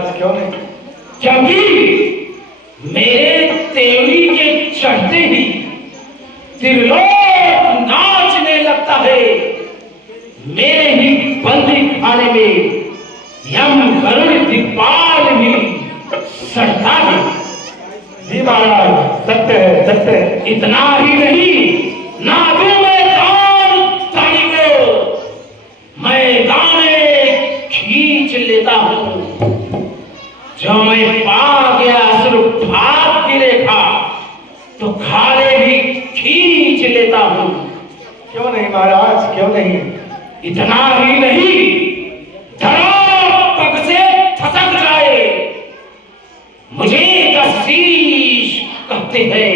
महाराज क्यों नहीं? क्योंकि मेरे तेवरी के चढ़ते ही त्रिलोक नाचने लगता है। मेरे ही बंदी खाने में यम गरुड़ दिक्पाल भी सड़ता है। जी महाराज, सत्य है, सत्य है। इतना ही नहीं, ना दूं मैं दान ताली को, मैं दाने खींच लेता हूं। जो मैं पा गया असुर भाग की रेखा, तो खाले भी खींच लेता हूं। क्यों नहीं महाराज, क्यों नहीं? इतना ही नहीं, धरा पग से खसक जाए, मुझे दशीश कहते हैं।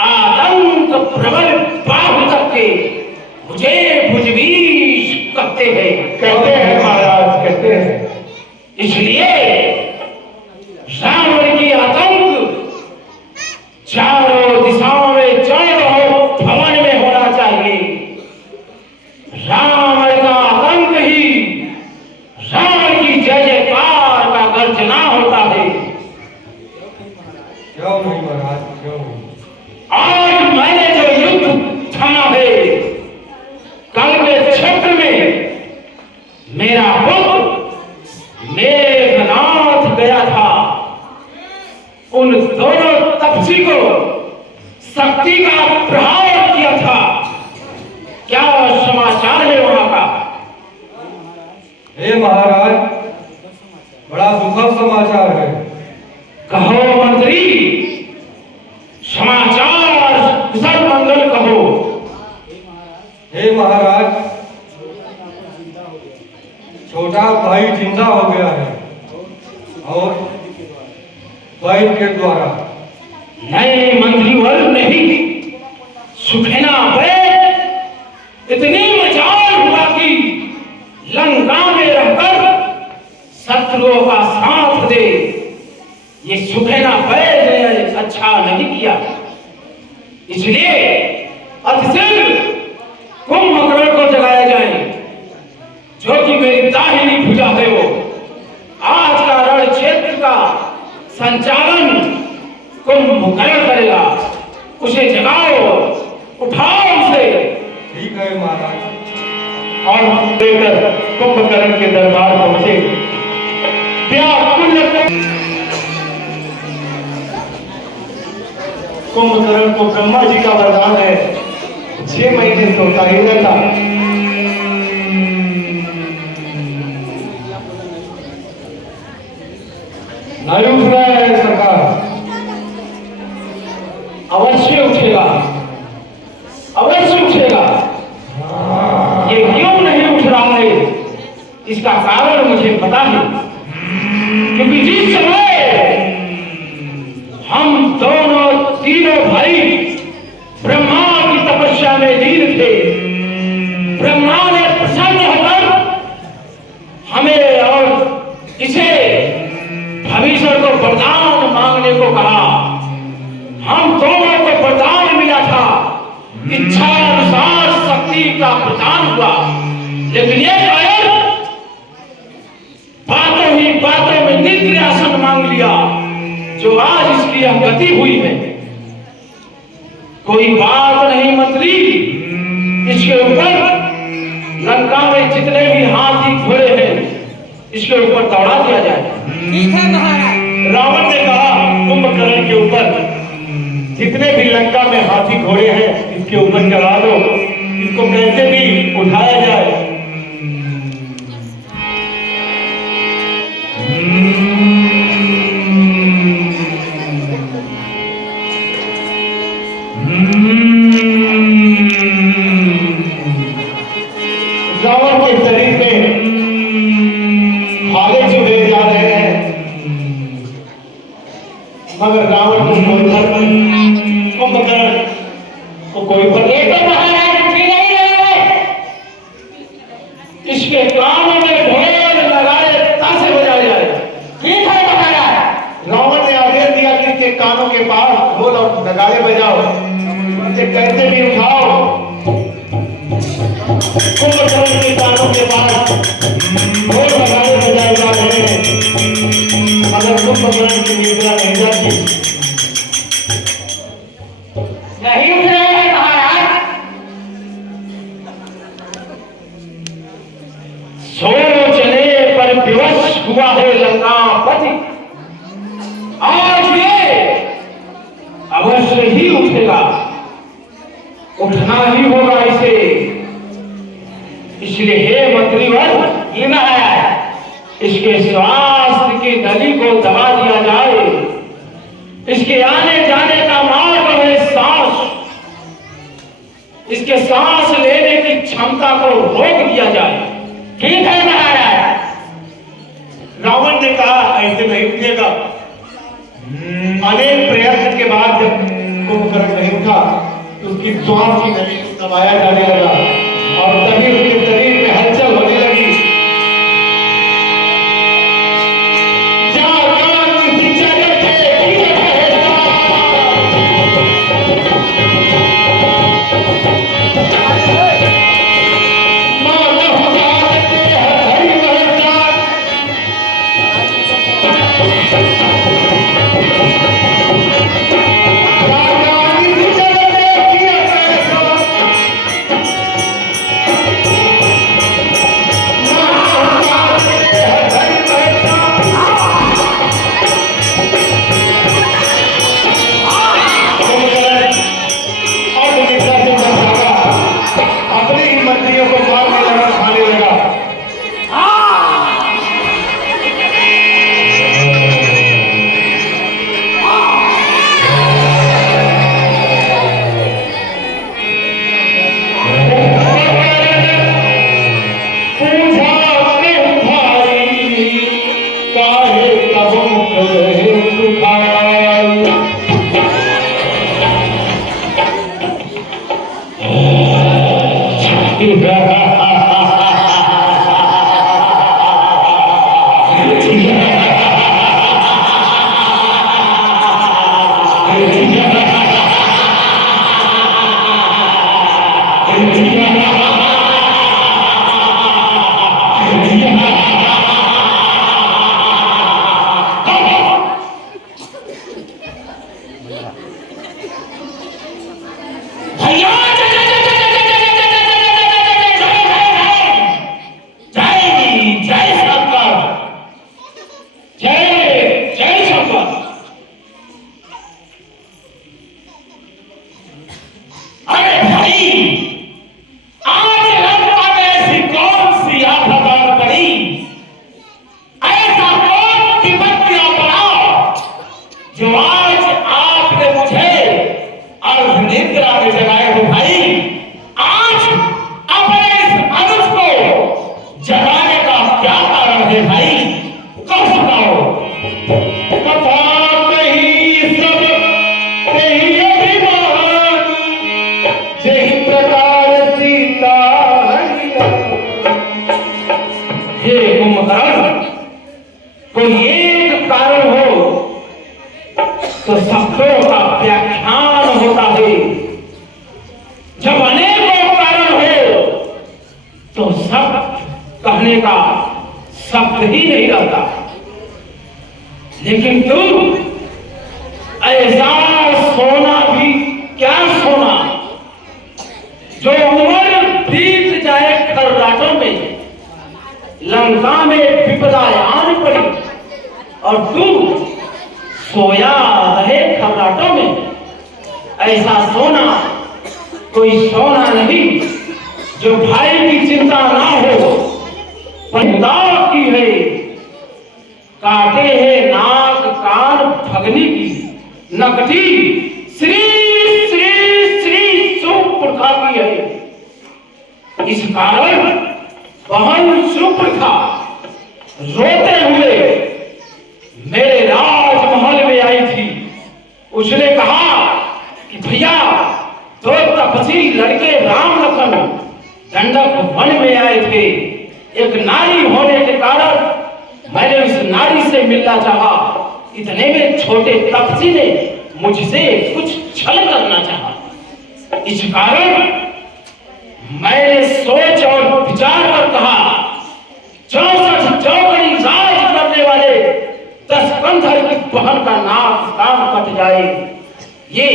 आतंक प्रबल बाहु तक के मुझे भुजबीश कहते हैं। कहते हैं महाराज, कहते हैं। इसलिए रावण की आतंक चारों दिशाओं में चारों भवन में होना चाहिए। रावण का आतंक ही रावण की जय जयकार का गर्जना होता है। क्यों नहीं महाराज, क्यों नहीं? आज मैंने जो युद्ध ठाना है, कल के क्षेत्र में मेरा पुत्र मेघनाथ गया था। उन दोनों तपसी को शक्ति का प्रहार किया था। क्या समाचार है वहां का? हे महाराज, बड़ा दुखद समाचार है। कहो मंत्री, समाचार कुशल मंगल कहो। हे महाराज, छोटा भाई जिंदा हो गया है और वैद के द्वारा। नहीं मंत्रीवर, नहीं। सुखेना वैद इतनी मजाल हुआ कि लंका में रहकर शत्रुओं का साथ दे। ये सुखेना वैद ने अच्छा नहीं किया। इसलिए अतिशीघ्र कुंभकर्ण को जगाया जाए, जो कि मेरी दाहिनी भुजा है। वो आज का रण क्षेत्र का संचालन कुंभकर्ण करेगा। उसे जगाओ, उठाओ उसे। ठीक है महाराज। और हम लेकर कुंभकर्ण के दरबार पहुंचे। कुंभकर्ण को ब्रह्मा जी का वरदान है, 6 महीने सोता ही रहता। नहीं उठ रहा है सरकार। अवश्य उठेगा, अवश्य उठेगा। ये क्यों नहीं उठ रहा है, इसका कारण मुझे पता है। क्योंकि जिस समय हम दोनों तीनों भाई ब्रह्मा की तपस्या में लीन थे, ब्रह्मा ने प्रसन्न होकर हमें और इसे भविष्य को वरदान मांगने को कहा। हम दोनों को वरदान मिला था, इच्छा अनुसार शक्ति का प्रदान हुआ। लेकिन ये कायर बातों ही बातों में नित्य आसन मांग लिया, जो आज इसकी गति हुई है। कोई बात नहीं मंत्री, इसके ऊपर लंका में जितने भी हाथी घोड़े हैं, इसके ऊपर दौड़ा दिया जाए। ठीक है महाराज। रावण ने कहा कुंभकर्ण के ऊपर जितने भी लंका में हाथी घोड़े हैं, इसके ऊपर चढ़ा दो। इसको कैसे भी उठाया जाए। रावण के शरीर में भाले चुभे जा रहे हैं, मगर रावण को कोई फर्क नहीं। कुंभकर्ण को कोई फर्क नहीं। तो महाराज उठ ही नहीं रहे। इसके कानों में ढोल लगाए तासे बजाए जाए। ठीक है महाराज। रावण ने आदेश दिया कि इसके कानों के पास ढोल और नगाड़े बजाओ, इसे कैसे भी उठाओ। कुंभकर्ण के कानों के पास ढोल नगाड़े बजाए जा रहे हैं। कुंभकर्ण की निद्रा नहीं जाती। नहीं उठ रहे हैं महाराज। सोचने पर विवश हुआ है लंकापति, आज ये अवश्य ही उठेगा, उठना ही होगा इसे। इसलिए हे मंत्रीवर, ये ना है इसके स्वास्थ्य की नली को दबा दिया जाए, इसके आने जाने का मार्ग है सांस, इसके सांस लेने की क्षमता को रोक दिया जाए। ठीक है महाराज। रावण ने कहा ऐसे नहीं उठेगा। अनेक प्रयत्न के बाद जब कुंभकर्ण नहीं उठा तो उसकी श्वास की नली को दबाया जाने लगा और तभी उसके शरीर में हलचल होने लगी। कोई एक कारण हो तो शब्दों का व्याख्यान होता है, जब अनेकों कारण हो तो शब्द कहने का शब्द ही नहीं रहता। लेकिन तुम ऐसा सोना भी क्या सोना जो उम्र बीत जाए खर्राटों में, लंका में विपदा आन पड़ी और तुम सोया रहे खर्राटों में। ऐसा सोना कोई सोना नहीं जो भाई की चिंता ना हो, पंदाव की है, काटे है नाक कान भगनी की, नकटी श्री श्री श्री सुप्रथा की है। इस कारण बहन सुप्रथा रोते हुए मेरे राजमहल में आई थी। उसने कहा कि भैया, दो तपस्वी लड़के राम लखन दंडक वन में आए थे, एक नारी होने के कारण मैंने उस नारी से मिलना चाहा। इतने में छोटे तपस्वी ने मुझसे कुछ छल करना चाहा। इस कारण मैंने सोच और विचार कर कहा, 64 चौकड़ी राज करने वाले 10 कंधर की बहन का नाक कान कट जाए, ये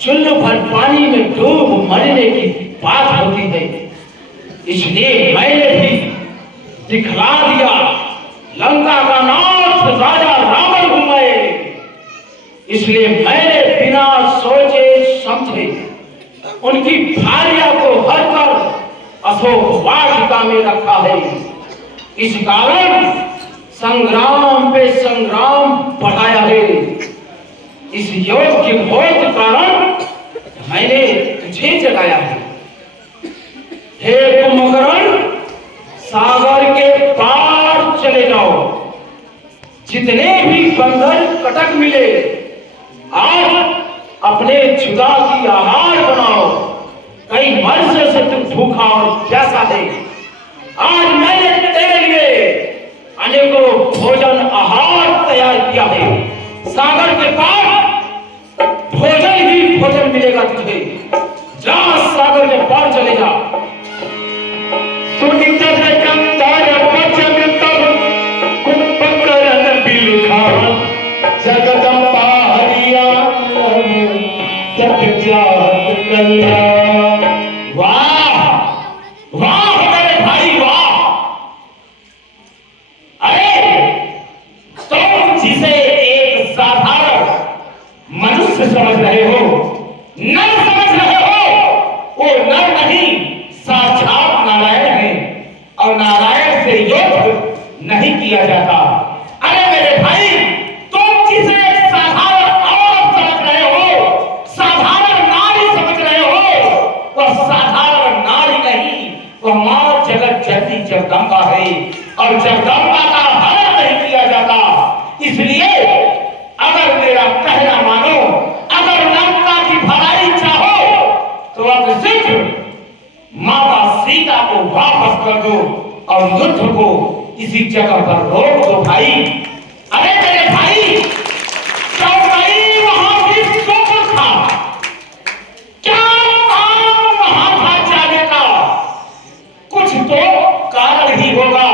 चुल्लू भर पानी में डूब मरने की बात होती है। इसलिए मैंने भी दिखला दिया लंका का नाथ राजा रावण हूं मैं। इसलिए मैंने बिना सोचे समझे उनकी भार्या को हरकर अशोक वाटिका में रखा है। इस कारण संग्राम पे संग्राम बढ़ाया है। इस योग के बहुत कारण मैंने तुझे जगाया है। हे कुंभकर्ण, सागर के पार चले जाओ। जितने भी बंधन कटक मिले आज अपने जुदा की आहार बनाओ। कई वर्ष से तुम भूखा और प्यासा है, आज मैंने तेरे लिए अनेकों भोजन आहार तैयार किया है। सागर के पार भोजन ही भोजन मिलेगा तुझे। जा सागर के पार चले जा। सुनित कंदर वचन तब कुंभकर्ण बिलखा, जगदम्बा हरियाणा जग जात कल्याण। वाह वाह मेरे भाई वाह। अरे तुम जिसे एक साधारण मनुष्य समझ रहे हो, नर समझ रहे हो, वो नर नहीं साक्षात नारायण है, और नारायण से युद्ध नहीं किया जाता। अरे मेरे भाई, तुम जिसे एक साधारण औरत समझ रहे हो, साधारण नारी समझ रहे हो, वह साधारण नारी नहीं, वह मां जगत जननी जगदम्बा है, और जगदम्बा का हरण नहीं किया जाता। इसलिए अगर मेरा कहना मानो, अगर लंका की भलाई चाहो तो अब शीघ्र माता सीता को वापस कर दो और युद्ध को इसी जगह पर रोक दो भाई। अरे मेरे भाई, चौपाई वहां भी सुख था, क्या काम वहां था जाने का? कुछ तो कारण ही होगा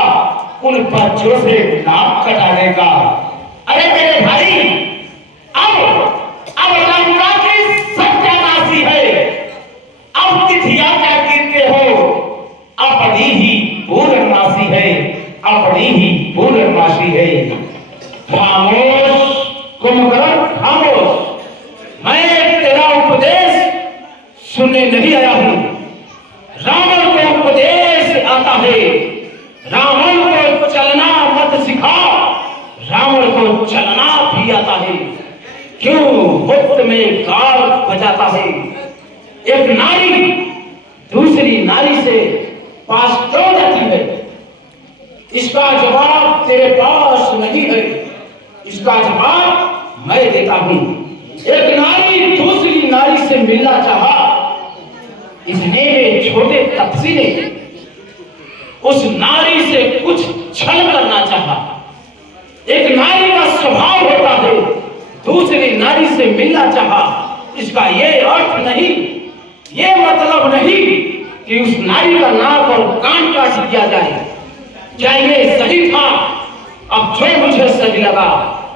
उन बच्चों से नाम कटाने का। अरे मेरे भाई, अब लंका की सत्यानाशी है। अब तिथियां क्या गिनते हो? अपनी ही पूर्णमासी है, अपनी ही पूर्णमासी है। खामोश कुंभकर्ण, खामोश। मैं तेरा उपदेश सुनने नहीं आया हूं। रावण को उपदेश आता है। रावण को चलना मत सिखा, रावण को चलना भी आता है। क्यों मुफ्त में गाल बजाता है? एक नारी दूसरी नारी से पास क्यों जाती है? इसका जवाब तेरे पास नहीं है, इसका जवाब मैं देता हूं। एक नारी दूसरी नारी से मिलना चाहा, इसने छोटे तपसी ने उस नारी से कुछ छल करना चाहा। एक नारी का स्वभाव होता है दूसरी नारी से मिलना चाहा। इसका ये अर्थ नहीं, ये मतलब नहीं कि उस नारी का नाक और कान काट दिया जाए। क्या ये सही था? अब जो मुझे सही लगा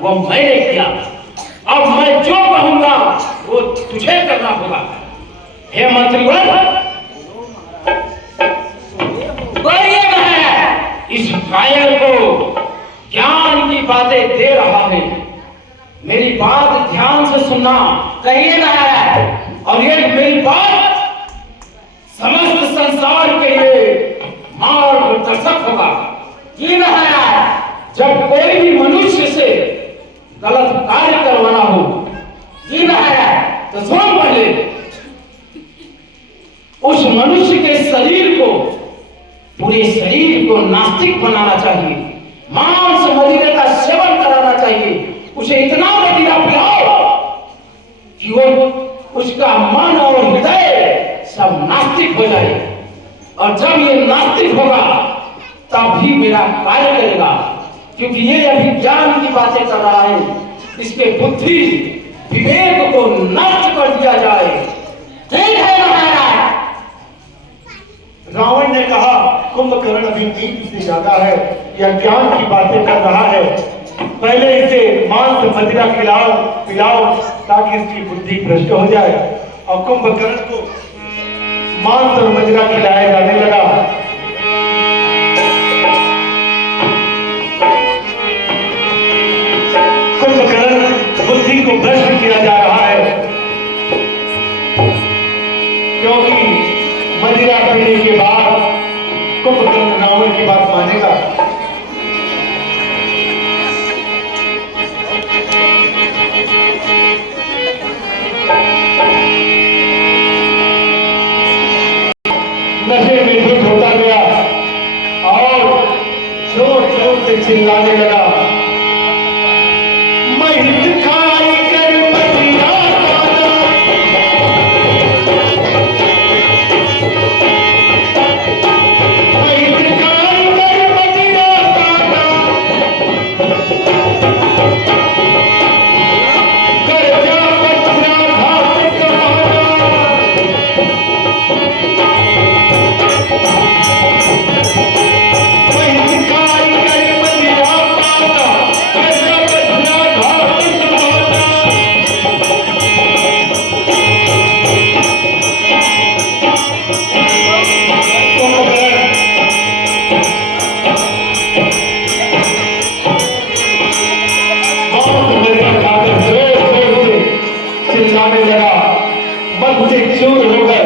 वो मैंने किया। अब मैं जो कहूंगा वो तुझे करना होगा। हे मंत्रीवर, बोलिए मैं इस कायर को ज्ञान की बातें दे रहा है। मेरी बात ध्यान से सुनना। कहिए महाराज, और ये मेरी बात समस्त संसार के लिए मार्गदर्शक होगा। जी महाराज, जब कोई भी मनुष्य से गलत कार्य करवाना हो, जी महाराज, तो सुन पहले उस मनुष्य के शरीर को, पूरे शरीर को नास्तिक बनाना चाहिए। मांस मदिरे का सेवन कराना चाहिए। उसे इतना मदिरा पिलाओ कि वो उसका मन और हृदय सब नास्तिक हो जाए। और जब ये नास्तिक होगा तब भी मेरा कार्य करेगा, क्योंकि ये अभी ज्ञान की बातें कर रहा है। इसके बुद्धि विवेक को नष्ट कर दिया जाए। ठीक है महाराज। रावण ने कहा कुंभकर्ण अभी 3 से ज्यादा है, यह ज्ञान की बातें कर रहा है। पहले इसे मांस मदिरा खिलाओ पिलाओ ताकि इसकी बुद्धि भ्रष्ट हो जाए। और कुंभकर्ण को मांस और मदिरा खिलाया जाने लगा। कुंभकर्ण बुद्धि को भ्रष्ट किया जा रहा है, क्योंकि मदिरा पीने के बाद कुंभकर्ण रावण की बात मानेगा। नशे में धुत होता गया और जोर जोर से चिल्लाने लगा, मैं हित खाई कर मदिरा पाना, मैं हित खाई कर मदिरा पाना, कर जा मदिरा घाट कमाना, चिल्लाने लगा, मन से चूर होकर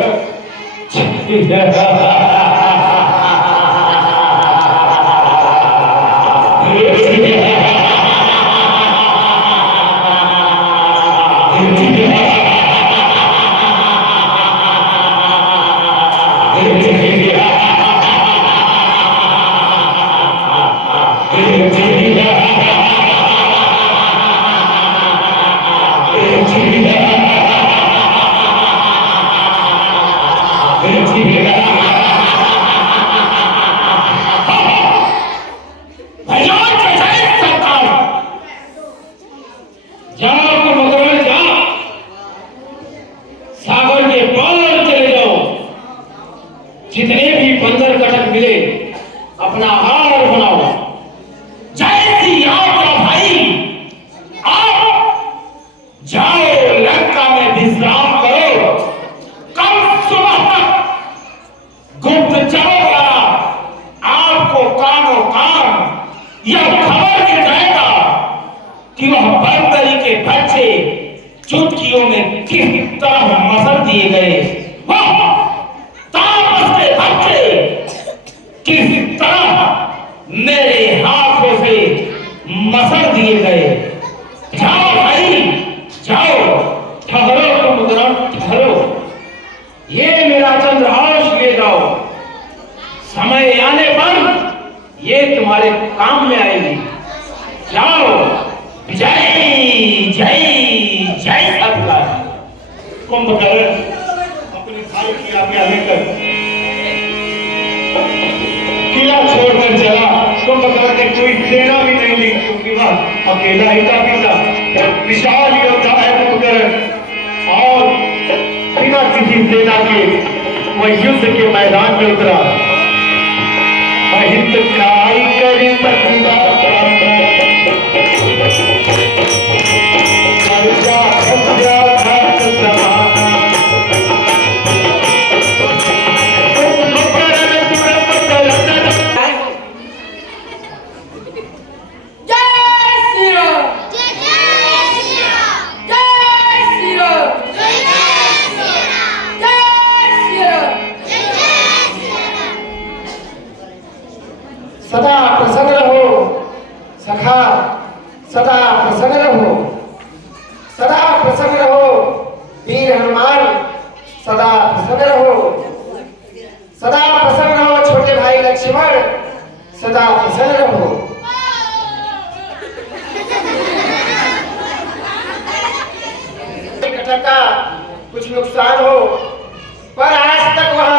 जितने भी बंदर कटक मिले अपना हार बनाओ। जैसी आज्ञा भाई, आप जाओ लंका में विश्राम करो। कल सुबह तक गुप्तचरों द्वारा आपको कानो कान यह खबर मिल जाएगा कि वह बंदरी के बच्चे चुटकियों में किस तरह मसल दिए गए, किस तरह मेरे हाथों से मसल दिए गए। जाओ भाई जाओ, ठहरो कुंभकर्ण ठहरो, ये मेरा चंद्रहास ले जाओ। समय आने पर ये तुम्हारे काम में आएगी। जाओ, जय जय जय सतगुरु। कुंभकर्ण अपने भाई की आज्ञा लेकर किला छोड़कर चला। कुंभकर्ण ने कोई सेना भी नहीं ली, क्योंकि वह अकेला ही काफी था। विशाल योद्धा है कुंभकर्ण, और बिना किसी सेना के वह युद्ध के मैदान में उतरा। अहित काय करी मदिरा सदा प्रसन्न रहो सखा, सदा प्रसन्न रहो, सदा प्रसन्न रहो वीर हनुमान, सदा प्रसन्न रहो, सदा प्रसन्न रहो छोटे भाई लक्ष्मण, सदा प्रसन्न रहो। कटक का कुछ नुकसान हो, पर आज तक वह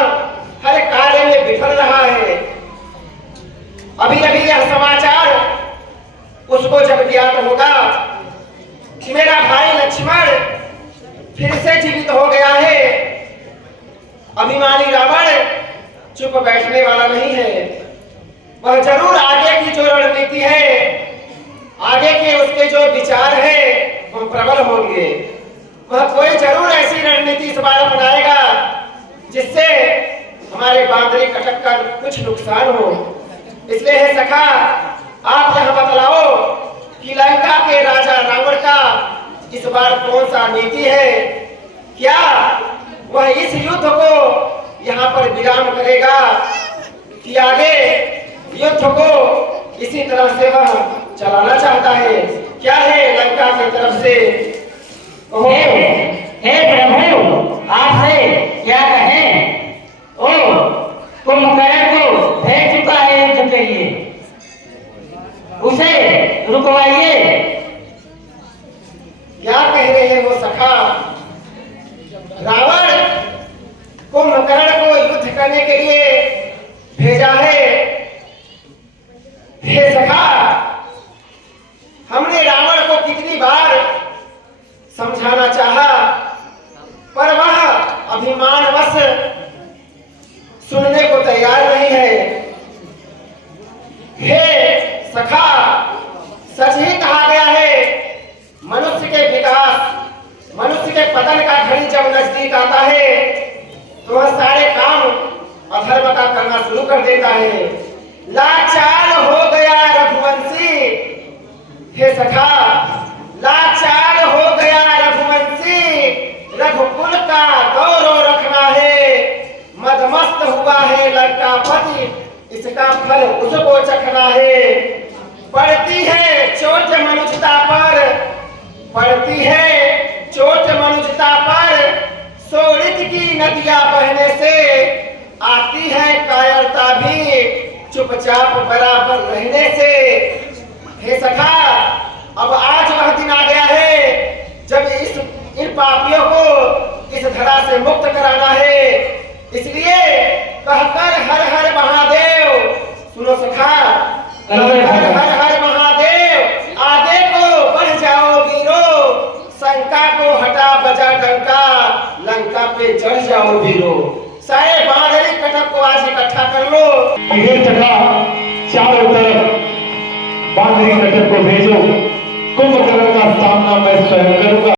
हर कार्य में विफल रहा है। अभी अभी यह समाचार उसको जब ज्ञात होगा कि मेरा भाई लक्ष्मण फिर से जीवित हो गया है, अभिमानी रावण चुप बैठने वाला नहीं है। वह जरूर आगे की जो रणनीति है आगे के उसके जो विचार है वो प्रबल होंगे। वह कोई जरूर ऐसी रणनीति इस बार अपनाएगा जिससे हमारे बांदरी कटक का कुछ नुकसान हो। इसलिए है सखा, आप यह बतलाओ कि लंका के राजा रावण का इस बार कौन सा नीति है? क्या वह इस युद्ध को यहाँ पर विराम करेगा कि आगे युद्ध को इसी तरह से वह चलाना चाहता है? क्या है लंका की तरफ से? हे प्रभु, आपसे क्या कहें? ओ कुंभकर्ण को भेज चुका है युद्ध के लिए, उसे रुकवाइए। क्या कह रहे हैं वो सखा? रावण कुंभकर्ण को युद्ध करने के लिए भेजा है। हे सखा, हमने रावण को कितनी बार समझाना चाहा, पर वह अभिमानवश सुनने को तैयार नहीं है। हे सखा, सच ही कहा गया है, मनुष्य के विकास, मनुष्य के पतन का घड़ी जब नजदीक आता है तो वह सारे काम अधर्म का करना शुरू कर देता है। लाचार हो गया रघुवंशी। हे सखा, लाचार हो गया रघुवंशी, रघुकुल का गौरव रखना है। मदमस्त हुआ है लंकापति, इसका फल उसको चखना है। पड़ती है चोट मनुष्यता पर, पड़ती है चोट मनुष्यता पर, सोड़ित की नदियां बहने से आती है कायरता भी चुपचाप बराबर रहने से। हे सखा, अब आज वह दिन आ गया है जब इन पापियों को इस धरा से मुक्त कराना है। इसलिए कहकर हर हर महादेव, सुनो सखा, हर हर हर महादेव, आगे को बढ़ जाओ वीरो, शंका को हटा बजा डंका, लंका पे चढ़ जाओ वीरो। सारे बांदरी कटक को आज इकट्ठा कर लो। हे सखा, चारों तरफ बांदरी कटक को भेजो, कुंभकर्ण का सामना मैं स्वयं करूंगा।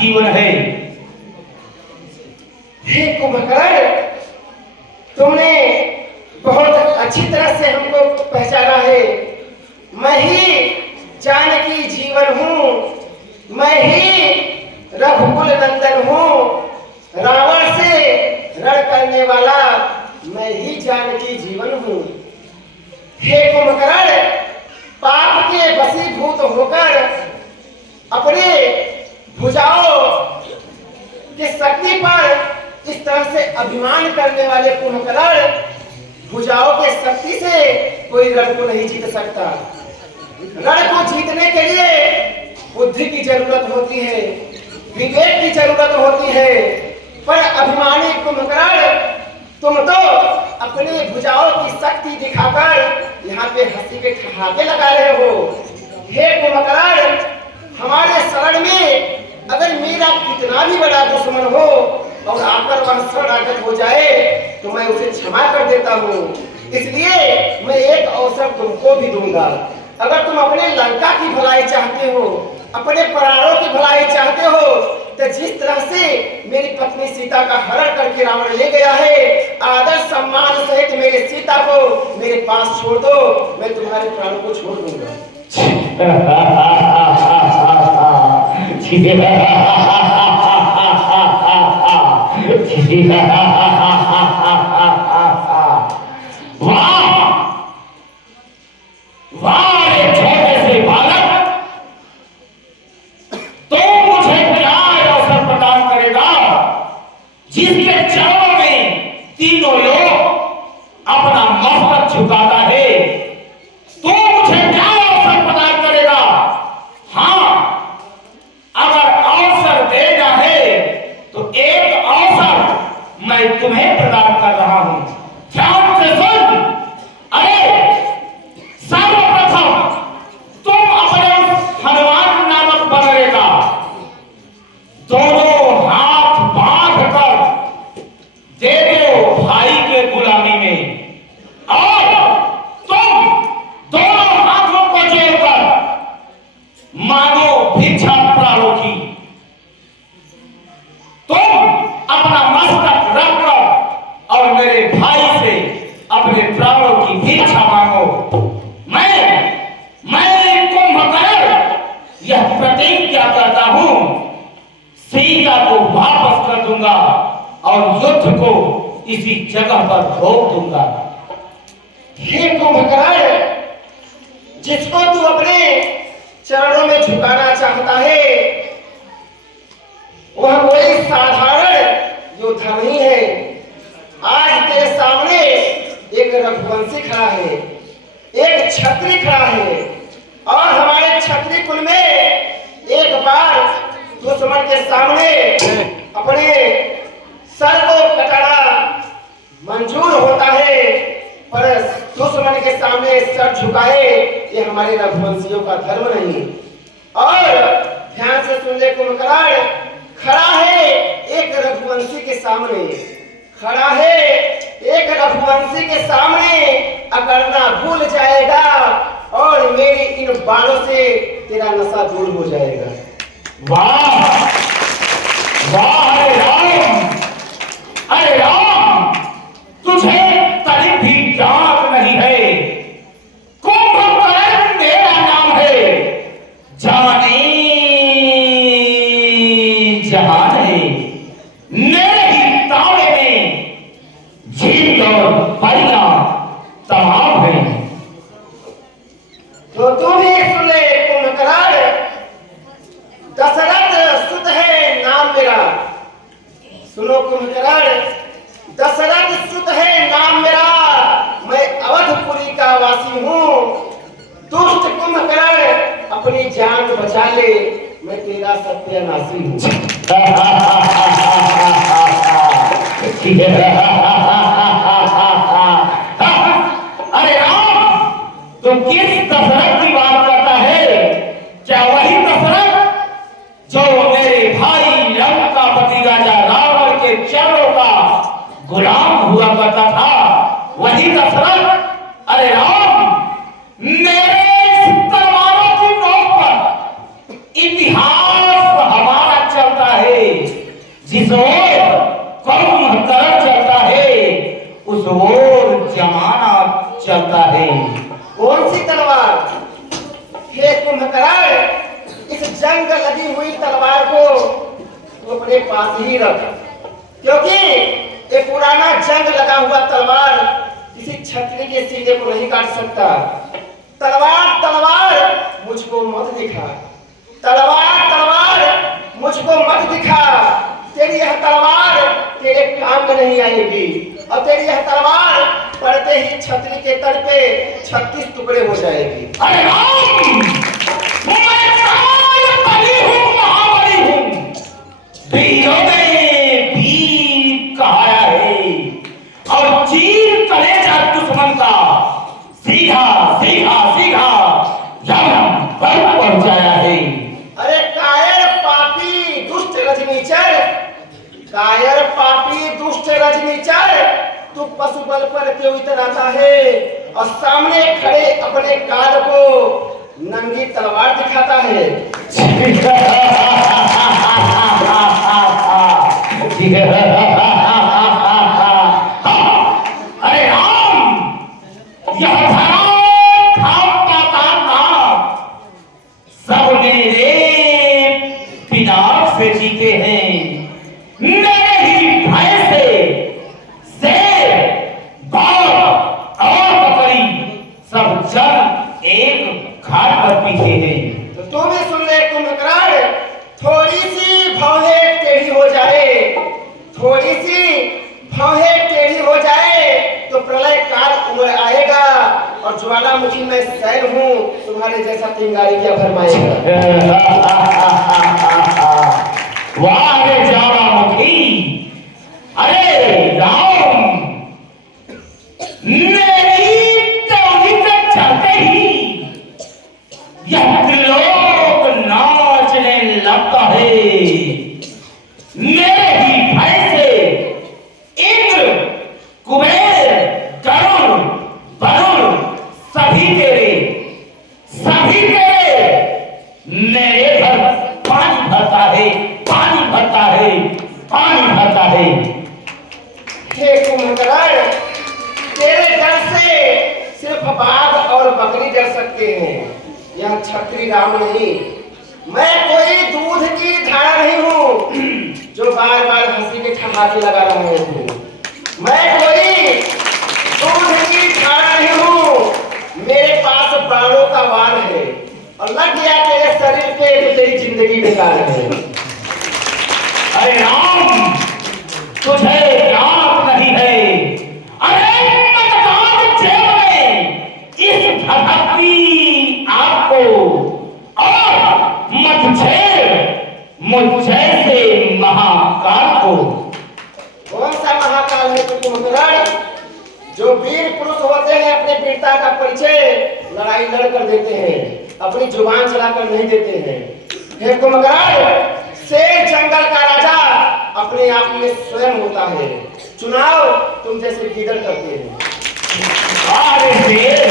जीवन है। हे कुंभकर्ण, तुमने बहुत अच्छी तरह से हमको पहचाना है। मैं ही जानकी जीवन हूँ, मैं ही रघुकुल नंदन हूँ, रावण से रण करने वाला मैं ही जानकी जीवन हूँ। हे कुंभकर्ण, पाप के वशीभूत होकर अपने भुजाओं की शक्ति पर इस तरह से अभिमान करने वाले कुंभकर्ण, भुजाओं के शक्ति से कोई रण को नहीं जीत सकता। रण को जीतने के लिए बुद्धि की जरूरत होती है, विवेक की जरूरत होती है। पर अभिमानी कुंभकर्ण, तुम तो अपनी भुजाओं की शक्ति दिखाकर यहाँ पे हंसी के ठहाके लगा रहे हो। हे कुंभकर्ण, हमारे शरण में अगर मेरा कितना भी बड़ा दुश्मन हो और आकर वह शरणागत हो जाए तो मैं उसे क्षमा कर देता हूँ। इसलिए मैं एक अवसर तुमको भी दूंगा। अगर तुम अपने लंका की भलाई चाहते हो, अपने प्राणों की भलाई चाहते हो, तो जिस तरह से मेरी पत्नी सीता का हरण करके रावण ले गया है, आदर सम्मान सहित मेरी सीता को मेरे पास छोड़ दो, मैं तुम्हारे प्राणों को छोड़ दूंगा। जिसके चरणों में तीनों लोग अपना मस्तक झुकाता है, तो मुझे क्या अवसर प्रदान करेगा? हाँ, अगर अवसर देना है तो एक अवसर मैं तुम्हें प्रदान कर रहा हूं। ध्यान से सुन। अरे सर्वप्रथम तुम अपने हनुमान नामक बंदरे का दोनों हाथ बांध कर दे दो भाई के गुलामी में, और तुम दोनों हाथों को जोड़कर मांगो भिक्षा प्राणों की। तुम अपना मस्तक रखकर और मेरे भाई से अपने प्राणों की भिक्षा मांगो। मैं कुंभकर्ण यह प्रतिज्ञा करता हूं, सीता को वापस कर दूंगा और युद्ध को इसी जगह पर रोक दूंगा। हे कुंभकर्ण, जिसको तू अपने चरणों में झुकाना चाहता है वह कोई साधारण योद्धा नहीं है। आज तेरे सामने एक रघुवंशी खड़ा है, एक क्षत्रिय खड़ा है, और हमारे क्षत्रिय कुल में एक बार दुश्मन के सामने अपने सर को कटाना मंजूर होता है, पर दुश्मन के सामने सर झुकाए ये हमारे रघुवंशियों का धर्म नहीं। और ध्यान से सुन ले कुंभकर्ण, खड़ा है एक रघुवंशी के सामने, खड़ा है एक रघुवंशी के सामने, अकड़ना भूल जाएगा और मेरी इन बाणों से तेरा नशा दूर हो जाएगा। वाह वाह, अरे राम, अरे राम, तुझे तनी भी जात नहीं है। कुंभकर्ण मेरा नाम है, जाने जहान है। मेरे ही तावे में जीत और परिया तमाम है। तो तू भी सुन ले कुंभकर्ण, दशरथ सुत है नाम मेरा। सुनो कुंभकर्ण, दशरथ सुत है नाम मेरा, मैं अवधपुरी का वासी हूँ। दुष्ट कुंभकर्ण अपनी जान बचा ले, मैं तेरा सत्यानाशी हूँ। अरे राम, तुम किस दशरथ की बात करता है? क्या वही दशरथ जो मेरे भाई लंकापति राजा रावण के चरणों का गुलाम हुआ करता था, वही दशरथ? अरे राम, मेरे इस तलवारों की नोक पर इतिहास हमारा चलता है। जिस ओर कुंभकर्ण चलता है उस ओर जमाना चलता है। कौन सी तलवार? हे कुंभकर्ण, इस जंग लगी हुई तलवार को तू अपने पास ही रख, क्योंकि एक पुराना जंग लगा हुआ तलवार किसी क्षत्रिय के सीने को नहीं काट सकता। तलवार तलवार मुझको मत दिखा, तलवार तलवार मुझको मत दिखा। तेरी यह तलवार तेरे काम में नहीं आएगी, और तेरी यह तलवार पड़ते ही क्षत्रिय के तल पे 36 टुकड़े हो जाएगी। अरे राम, मैं बली हूँ, महाबली हूँ, वीरों में वीर कहाया है, और चीर कलेजा दुश्मन का सीधा रजनी चार तू पशु बल पर क्यों इतराता है और सामने खड़े अपने काल को नंगी तलवार दिखाता है। अरे राम, यह धरा सब मेरे विनाश से जीते हैं। मेरे ही भय से बाघ और बकरी सब जन एक घाट पर पीछे हैं। तो तू भी सुन ले कुंभकर्ण, थोड़ी सी भौहें टेढ़ी हो जाए, थोड़ी सी भौहें टेढ़ी हो जाए तो प्रलय काल उमड़ आएगा और ज्वालामुखी में सैल हूँ तुम्हारे जैसा चिंगारी क्या फरमाएगा। वाह रे ज्वालामुखी, अरे राम, मेरी तौहीद चलते ही यह त्रिलोक नाचने लगता है। मेरे ही भय से इंद्र, कुबेर, गरुड़, वरुण सभी तेरे मेरे घर पानी भरता है, पानी भरता है, पानी भरता है। हे कुंभकर्ण, तेरे डर से सिर्फ बाघ और बकरी डर सकते हैं, यह छत्री राम नहीं। मैं कोई दूध की धारा नहीं हूँ जो बार बार हंसी के ठहाके लगा रहा हूँ। मैं कोई दूध की धारा नहीं हूँ, मेरे पास बाणों का वार है और लग गया तेरे शरीर पे तो तेरी जिंदगी बेकार है। अरे राम, तुझे ज्ञात नहीं है, अरे मतदान जेब में इस भक्ति आपको और मुझे से महाकाल को। कौन सा महाकाल है तू कुंभकर्ण? जो वीर पुरुष होते हैं अपने वीरता का परिचय लड़ाई लड़ कर देते हैं, अपनी जुबान चलाकर नहीं देते हैं। हे कुंभकर्ण, शेर जंगल का राजा अपने आप में स्वयं होता है, चुनाव तुम जैसे गिदड़ करते हैं। अरे शेर,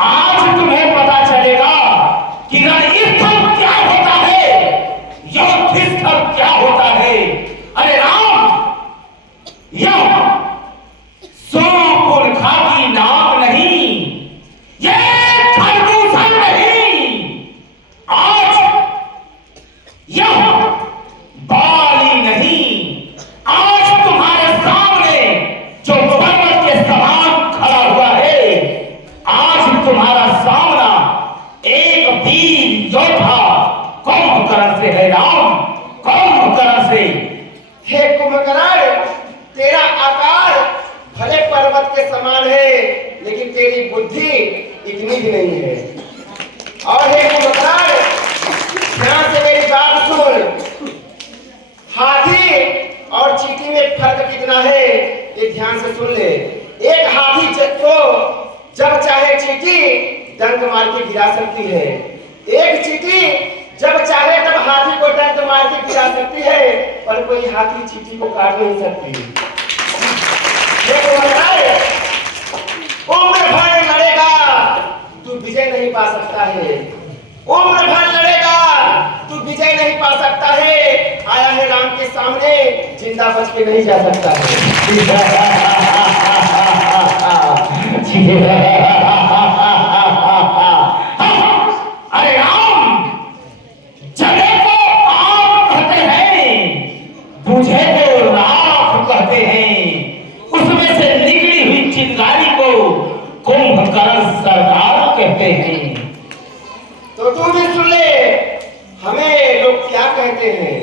आज तुम्हें पता चलेगा कि रणस्थल क्या होता है, युद्धस्थल क्या होता है। अरे राम, यह सोपुर खाकी नाक नहीं, ये खरदूषण नहीं, आज यह बाली नहीं, आज तुम्हारे सामने जो पर्वत के समान खड़ा हुआ है, आज तुम्हारा सामना एक वीर योद्धा कुंभकर्ण से है। राम, कुंभकर्ण से। हे कुंभकर्ण, तेरा आकार भले पर्वत के समान है लेकिन तेरी बुद्धि इतनी भी नहीं है। और हे कुंभकर्ण, ध्यान से मेरी बात सुन। हाथी और चींटी में फर्क कितना है ये ध्यान से सुन ले। एक हाथी को जब चाहे चींटी डंक मार के गिरा सकती है, एक चींटी जब चाहे तब हाथी को डंक मार के गिरा सकती है, पर कोई हाथी चींटी को काट नहीं सकती। उम्र भर लड़ेगा तू विजय नहीं पा सकता है, उम्र भर लड़ेगा तू विजय नहीं पा सकता है। आया है राम के सामने, जिंदा बच के नहीं जा सकता है। अरे राम, जले को आग कहते हैं, बुझे को राख कहते हैं, उसमें से निकली हुई चिंगारी को कुंभकर्ण सरदार कहते हैं। तो तू भी सुन ले, हमें लोग क्या कहते हैं।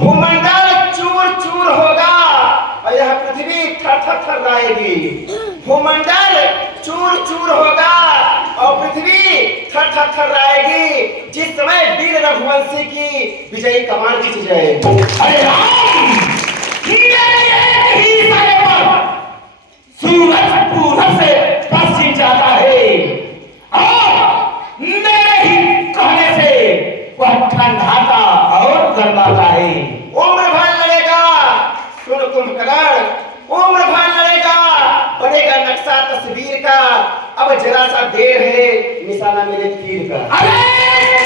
भूमंडल चूर चूर होगा और यह पृथ्वी थर थर थर्राएगी। भूमंडल चूर चूर होगा और पृथ्वी थर थर थर्राएगी जिस समय वीर रघुवंशी की विजयी कमान खींच जाएगी। अरे राम, मेरे एक ही सर पर सूरज पूरब से पश्चिम जाता है और मेरे ही कहने से वह ठंडाता और गर्माता है। तस्वीर का, अब जरा सा देर है निशाना मेरे तीर का। अरे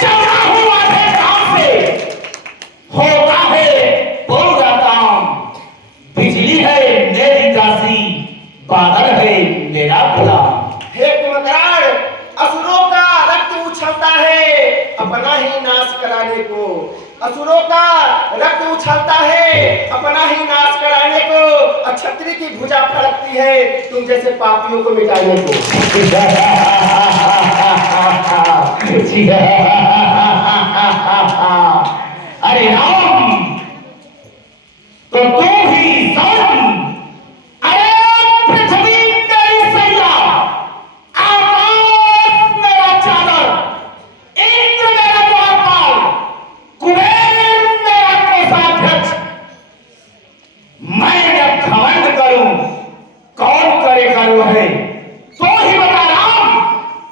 चला हुआ है काम से होता है पूरा काम, बिजली है मेरी दासी, बादल है मेरा गुलाम। हे कुमकराण, असुरों का रक्त उछलता है अपना ही नाश कराने को, असुरों का रक्त उछलता है अपना ही नाश कराने को, और क्षत्रिय की भुजा फड़कती है तुम जैसे पापियों को मिटाने को। अरे राम तो तू ही सन, अरे पृथ्वी मेरी सैया, आकाश मेरा चादर, इंद्र मेरा द्वारपाल, कुबेर मेरा कोषाध्यक्ष। मैं जब घमंड करूं कौन करेगा है, तो ही बता राम,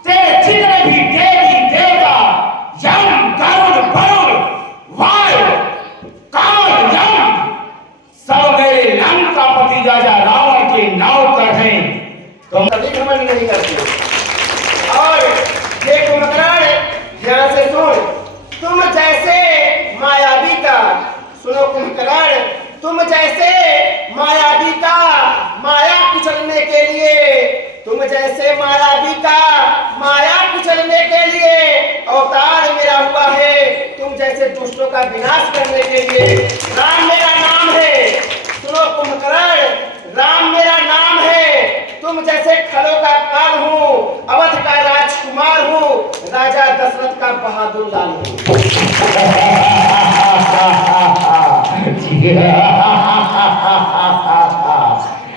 तेरे जितने भी देवी देवता, यम गरुड़ वरुण वायु काल यम, सब मेरे लंका पति राजा रावण के नौकर हैं। तुम कभी घमंड नहीं करते। और हे कुमकराण, ध्यान से सुन, तुम जैसे मायावी का, सुनो कुमकराण, तुम जैसे मायावी का माया कुचलने के लिए, तुम जैसे मायावी का माया कुचलने के लिए अवतार मेरा हुआ है, तुम जैसे दुष्टों का विनाश करने के लिए राम मेरा नाम है। सुनो कुंभकर्ण, राम मेरा नाम है, तुम जैसे खलों का काल हूँ, अवध का राजकुमार हूँ, राजा दशरथ का बहादुर लाल हूँ।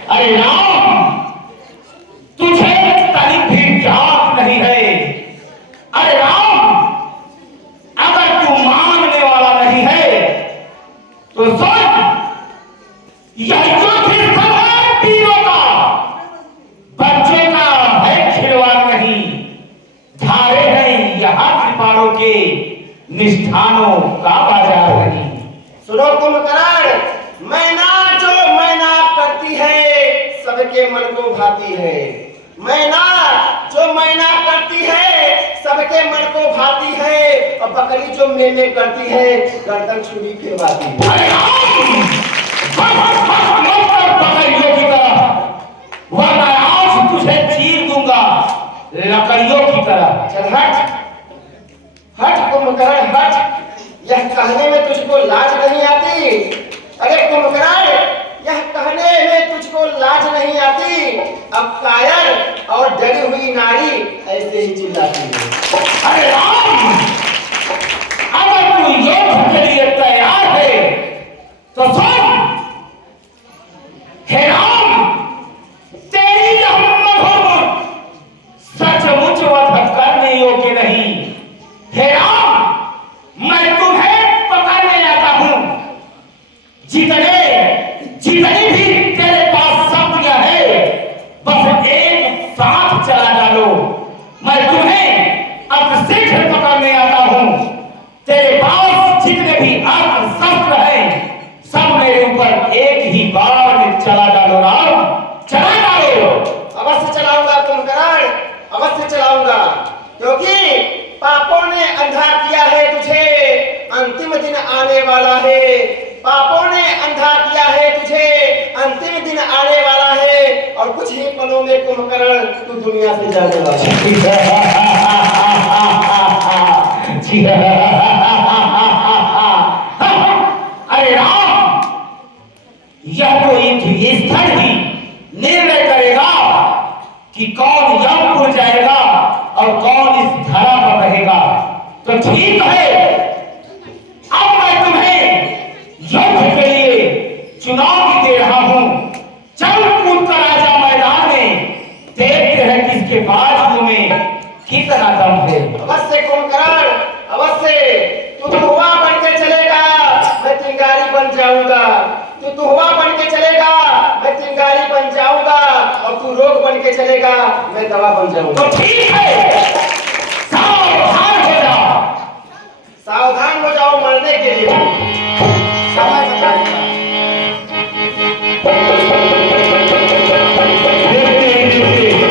अरे राम तुझे तनिक भी ज्ञात नहीं है। अरे राम अगर तू मानने वाला नहीं है तो सुन, यह युद्ध सब है वीरों का, बच्चों का है खिलवाड़ नहीं, धारे हैं यहाँ कृपाणों के, निष्ठानों का बाजार नहीं। सुनो कुंभकर्ण, मैना जो मैना करती है सबके मन को भाती है, मैना जो मैना करती है सबके मन को भाती है, और बकरी जो मेले करती है गर्दन छुरी फिरवाती है। अरे बकरियों की तरह, वरना आज तुझे चीर दूंगा लकड़ियों की तरह। चल हट, हट कुंभकर्ण हट, यह कहने में तुझको लाज नहीं आती? अरे कुंभकर्ण, यह कहने में तुझको लाज नहीं आती? अब कायर और डरी हुई नारी ऐसे ही चिल्लाती है। अरे राम अगर तू युद्ध के लिए तैयार है तो सुन, हे राम तेरी यह मधुर सचमुच वध करने योग्य नहीं। हे राम मैं तुम्हें पकड़ने आता हूं, जितनी भी तेरे पास शक्तियां है बस एक साथ चला डालो। मैं तुम्हें अब शीघ्र पकड़ने आता हूं, तेरे पास जितने भी अस्त्र शस्त्र हैं सब मेरे ऊपर एक ही बार में चला डालो राम, चला डालो। अवश्य चलाऊंगा कुंभकर्ण, अवश्य चलाऊंगा, क्योंकि पापों ने अंधा किया है तुझे, अंतिम दिन आने वाला है। पापों ने अंधा किया है तुझे, अंतिम दिन आने वाला है, और कुछ ही पलों में कुंभकर्ण तू दुनिया से जाने वाला है। अरे राम यह तो एक स्थल ही निर्णय करेगा कि कौन यमपुर जाएगा और कौन इस धरा पर रहेगा। तो ठीक है, अब मैं तुम्हें युद्ध के लिए चुनौती दे रहा हूं, चल कूद कर आजा मैदान में, देखते हैं किसके बाजुओं में कितना दम है। अवश्य कुंभकर्ण, अवश्य तू तुहवा बन के चलेगा, मैं चिंगारी बन जाऊंगा। तू तुहवा बन के चलेगा, मैं चिंगारी बन जाऊंगा, और तू रोग बन के चलेगा, मैं दवा बन जाऊंगा। तो ठीक है, सावधान हो जाओ। सावधान हो जाओ मरने के लिए। समय बताएगा। देखते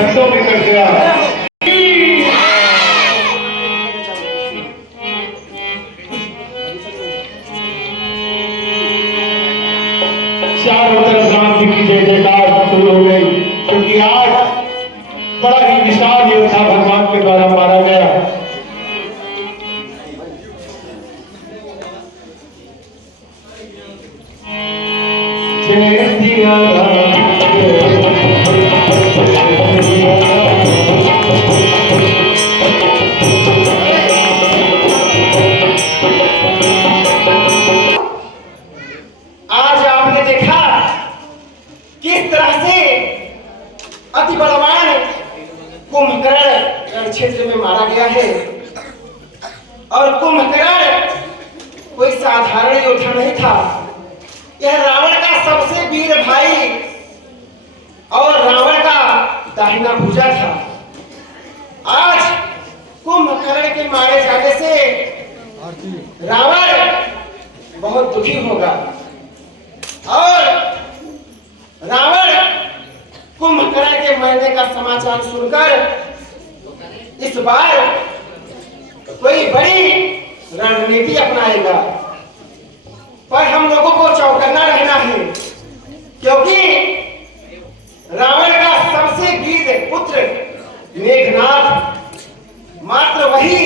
शब्दों में कर गया। चारों तरफ राम जी की जय जयकार शुरू हो गई, क्योंकि आज बड़ा ही विशाल योद्धा भगवान के द्वारा मारा गया। जय सिया राम, आज आपने देखा किस तरह से अति बलवान कुंभकर्ण रण क्षेत्र में मारा गया है। और कुंभकर्ण कोई साधारण योद्धा नहीं था, यह रावण का सबसे वीर भाई और रावण का दाहिना भुजा था। आज कुंभकर्ण के मारे जाने से रावण बहुत दुखी होगा और रावण कुंभकर्ण के मरने का समाचार सुनकर इस बार कोई बड़ी रणनीति अपनाएगा। पर हम लोगों को चौकन्ना रहना है, क्योंकि रावण का सबसे वीर पुत्र मेघनाथ मात्र वही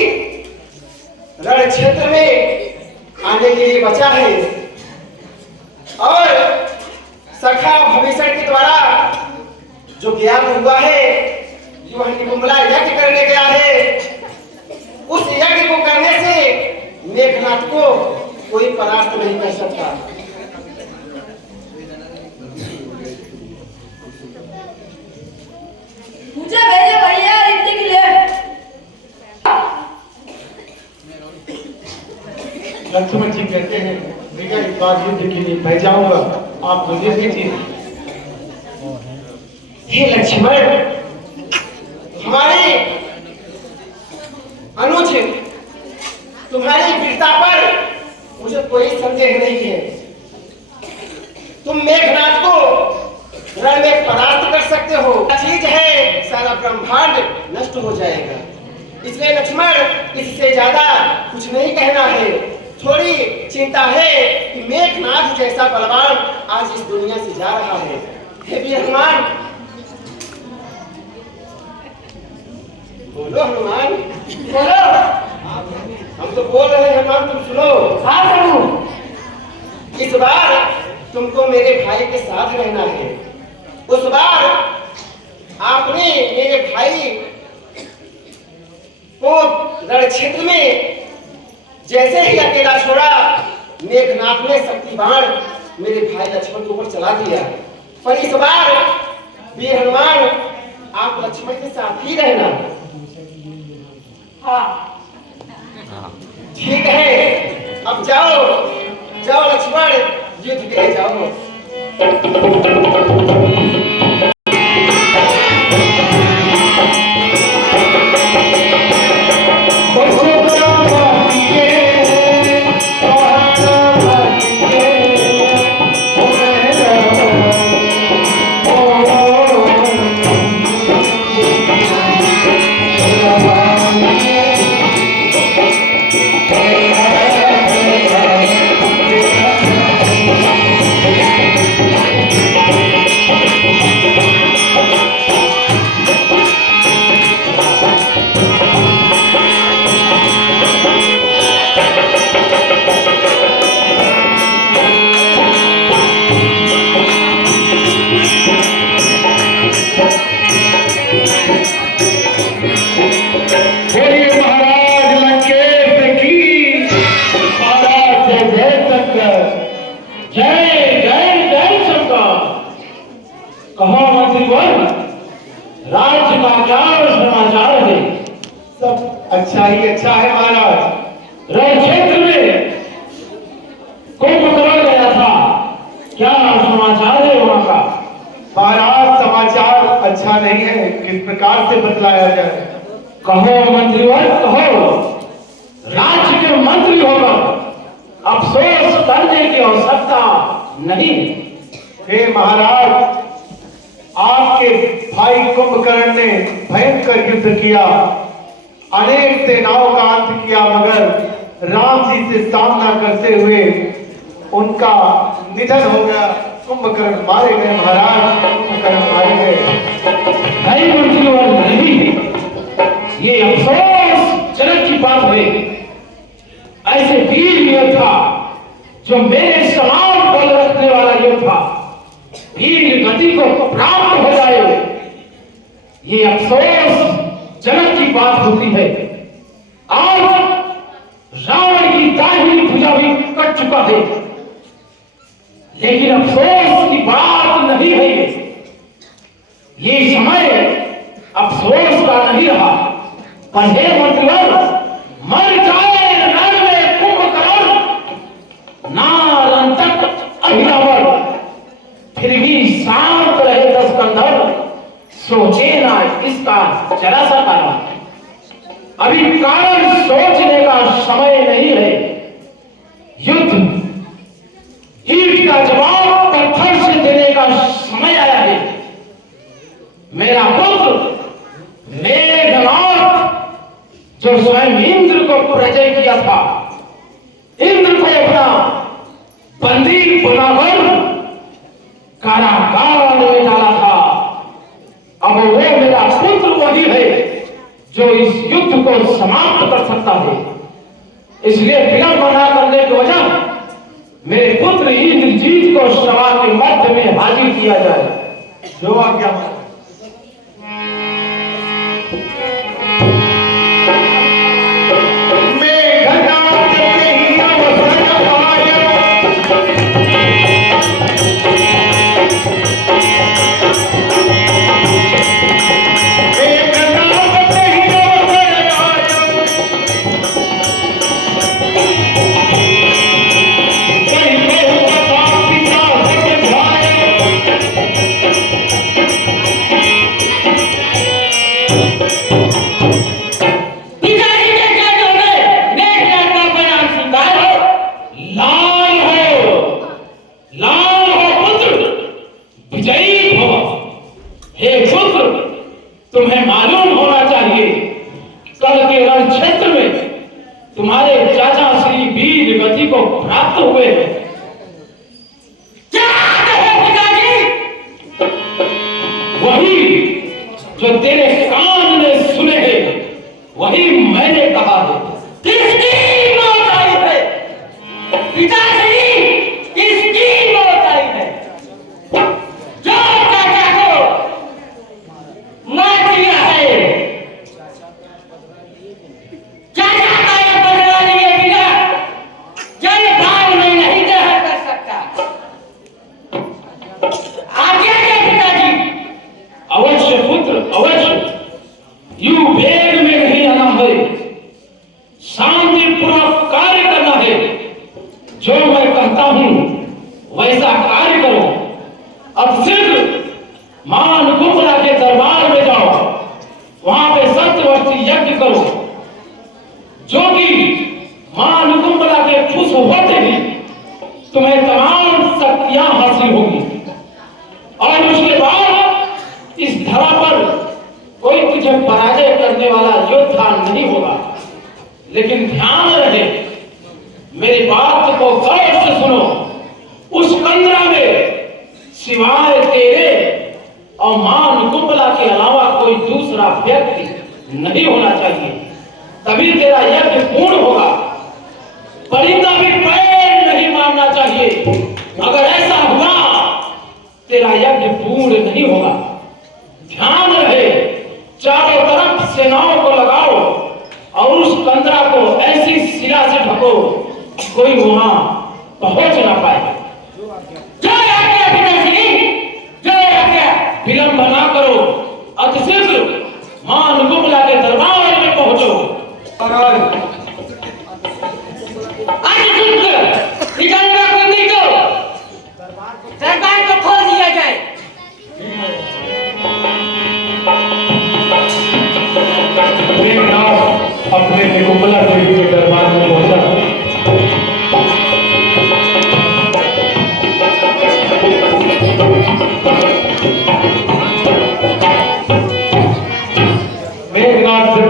रण क्षेत्र में आने के लिए बचा है। और सखा भविष्य के द्वारा जो ज्ञान हुआ है, जो हरिकुंभला यज्ञ करने गया है, उस यज्ञ को करने से मेघनाथ को कोई परास्त नहीं कर सकता। मुझे भेजो भैया इतने के लिए। लक्ष्मण जी कहते हैं बेटा इस बार युद्ध के लिए मैं जाऊंगा, आप मुझे भेजिए। हे लक्ष्मण, हमारे अनुज तुम्हारी वीरता पर मुझे कोई संदेह नहीं है। तुम मेघनाथ को रण में परास्त कर सकते हो। चीज है सारा ब्रह्मांड नष्ट हो जाएगा। इसलिए लक्ष्मण इससे ज्यादा कुछ नहीं कहना है। थोड़ी चिंता है कि मेघनाथ जैसा बलवान आज इस दुनिया से जा रहा है। हे वीर हनुमान, बोलो हनुमान, बोलो। हम तो बोल रहे हैं हनुमान, तुम सुनो। हाँ सुनो। इस बार तुमको मेरे भाई के साथ रहना है। उस बार आपने मेरे भाई को रण क्षेत्र में जैसे ही अकेला छोड़ा, मेघनाथ ने शक्ति बाण मेरे भाई लक्ष्मण के ऊपर चला दिया। पर इस बार वीर हनुमान, आप लक्ष्मण के साथ ही रहना। हाँ ठीक है, अब जाओ जाओ लक्ष्मण, युद्ध के लिए जाओ। कहो मंत्रीवर, राज्य का क्या समाचार है? सब अच्छा ही अच्छा है महाराज। रण क्षेत्र में कुंभकर्ण गया था, क्या समाचार है वहां का? महाराज समाचार अच्छा नहीं है, किस प्रकार से बतलाया जाए? कहो मंत्रीवर कहो। राज्य के मंत्री होकर अफसोस करने की आवश्यकता नहीं। हे महाराज, आपके भाई कुंभकर्ण ने भयंकर युद्ध किया, अनेक सेनाओं का अंत किया, मगर राम जी से सामना करते हुए उनका निधन हो गया। कुंभकर्ण मारे गए महाराज, कुंभकर्ण मारे गए। नहीं मंत्रियों नहीं, ये अफसोस जनक की बात है। ऐसे वीर योद्धा जो मेरे समान बल रखने वाला योद्धा वीर गति को प्राप्त हो जाए, ये अफसोस जनक की बात होती है। आज रावण की दाहिनी भुजा भी कट चुका है, लेकिन अफसोस की बात नहीं है। ये समय अफसोस का नहीं रहा। पर हे मंत्रिवर, मर जाए रण में कुंभकर्ण, नारंतक अभिनवर, फिर भी शांत रहे दस कंधर, सोचे ना इसका जरा सा कारण। अभी कारण सोचने का समय नहीं है। युद्ध ईंट का जवाब पत्थर से देने का समय आया है। मेरा पुत्र मेघनाथ जो स्वयं इंद्र को पराजय किया था, इंद्र को अपना बंदी बनाकर कारागार में डाला था, अब वो मेरा पुत्र वही है जो इस युद्ध को समाप्त कर सकता है। इसलिए विलंब न करने की वजह मेरे पुत्र इंद्रजीत को सभा के मध्य में हाजिर किया जाए। जो आज्ञा तुम्हें मालूम होना चाहिए, कल के रण क्षेत्र में तुम्हारे चाचा श्री वीर गति को प्राप्त हुए हैं। क्या कहे पिताजी? वही जो तेरे कान ने सुने हैं, वही मैंने कहा है। किसकी मौत आई है पिताजी? किसकी मौत आई है? जो चाचा को मार दिया है, चाचा का यह बदला लिए बिना जलभान में नहीं जहर कर सकता। आज्ञा है पिताजी। अवश्य पुत्र अवश्य, यूं वेग में नहीं आना है, शांतिपूर्वक कार्य करना है। जो मैं कहता हूं वैसा कार्य करो। अब शीघ्र मान कुंभला के दरबार में जाओ, वहां पे सत्यवर्ती यज्ञ करो, जो कि मान कुंभला के खुश होते ही तुम्हें तमाम शक्तियां हासिल होगी। और उसके बाद इस धरा पर कोई तुझे पराजय करने वाला योद्धा नहीं होगा। लेकिन ध्यान रहे, मेरी बात को गौर से सुनो। उस कंदरा में सिवाय तेरे और मान कुंभला के अलावा कोई दूसरा व्यक्ति नहीं होना चाहिए, तभी तेरा यज्ञ पूर्ण होगा। परिंदा भी पैर नहीं मारना चाहिए। अगर ऐसा हुआ तेरा यज्ञ पूर्ण नहीं होगा। ध्यान रहे, चारों तरफ सेनाओं को लगाओ और उस कंदरा को ऐसी शिला से ढको कोई वहां पहुंच ना पाए। जय आज्ञा पिताश्री, जय आज्ञा। विलंब ना करो, अतिशीघ्र मान कुंभला के दरबार में पहुंचो। अतिशीघ्र निकलना बंदी को दरबार को खोल दिया जाए। अपने कुंभला देवी के दरबार में पहुंचा।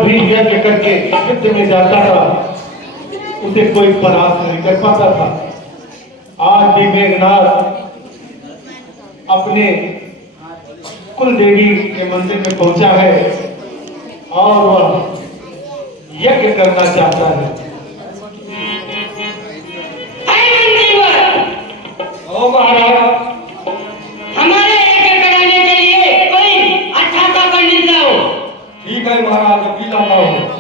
भी यज्ञ करके युद्ध में जाता था उसे कोई परास्त नहीं कर पाता था। आज भी मेघनाथ अपने कुल देवी के मंदिर में पहुंचा है और वह यज्ञ करना चाहता है। ओ महाराज, हमारे यज्ञ कराने के लिए कोई अच्छा सा पंडित लाओ। ठीक है महाराज, अभी लाता हूँ।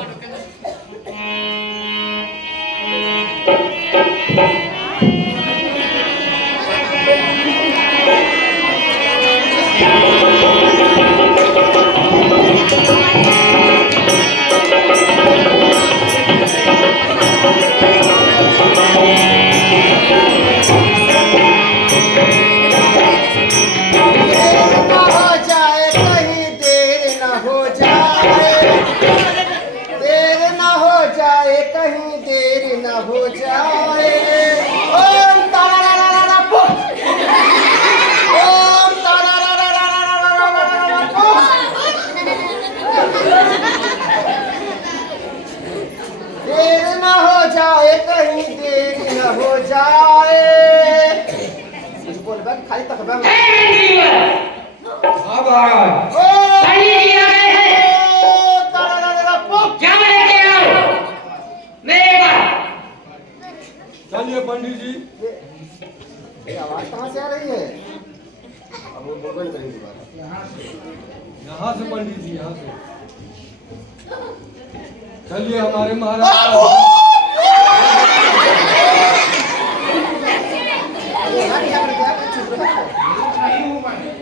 खाली तक हाँ महाराज, पंडित जी आ गए हैं। क्या लेके आओ मेरे पास। चलिए पंडित जी। ये आवाज कहाँ से आ रही है? अब वो बोल रही है यहाँ से पंडित जी, यहाँ से। चलिए हमारे महाराज।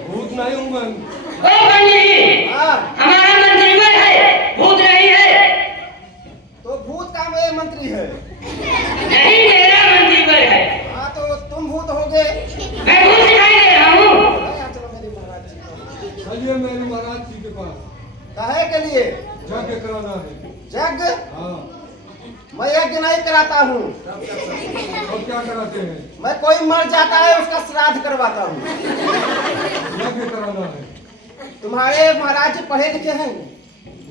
भूत नहीं हूँ मैं। ओ पंडित जी, हमारा मंत्री में है, भूत नहीं है। तो भूत का मैं मंत्री है? नहीं, मेरा मंत्री में है। हाँ तो तुम भूत होगे। मैं भूत दिखाई दे रहा हूँ। चलो मेरे महाराज जी। चलिए मेरे महाराज जी के पास। काहे के लिए? यज्ञ कराना है। यज्ञ? हाँ। मैं यज्ञ नहीं कराता हूँ। और क्या कराते हैं? मैं कोई मर जाता है उसका श्राद्ध करवाता हूँ। यज्ञ कराना है। तुम्हारे महाराज जी पढ़े लिखे हैं?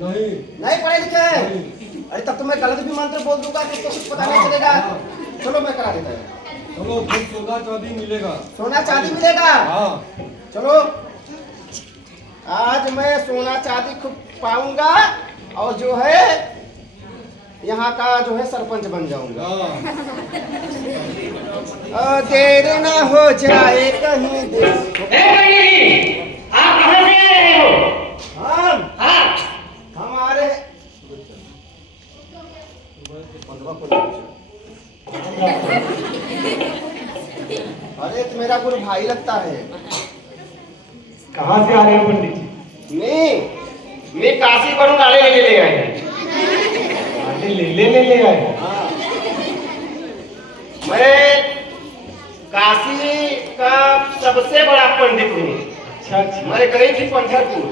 नहीं। नहीं पढ़े लिखे हैं? नहीं। अरे तब तो मैं गलत भी मंत्र बोल दूंगा तो कुछ पता नहीं चलेगा। चलो मैं करा देता हूँ। चलो फिर सोना चांदी मिलेगा। सोना चांदी मिलेगा? हाँ। चलो आज मैं सोना चांदी खूब पाऊंगा और जो है यहाँ का जो है सरपंच बन जाऊंगा। देर न हो जाए कहीं देर। आप कहाँ से आ रहे हो? हाँ हमारे अरे तो मेरा गुरु भाई लगता है। कहाँ से आ रहे हैं पंडित जी? मैं काशी बनू नाले ले आए। ले आए। हाँ। मैं काशी का सबसे बड़ा पंडित हूँ। अच्छा। मैं गई थी पंढरपुर।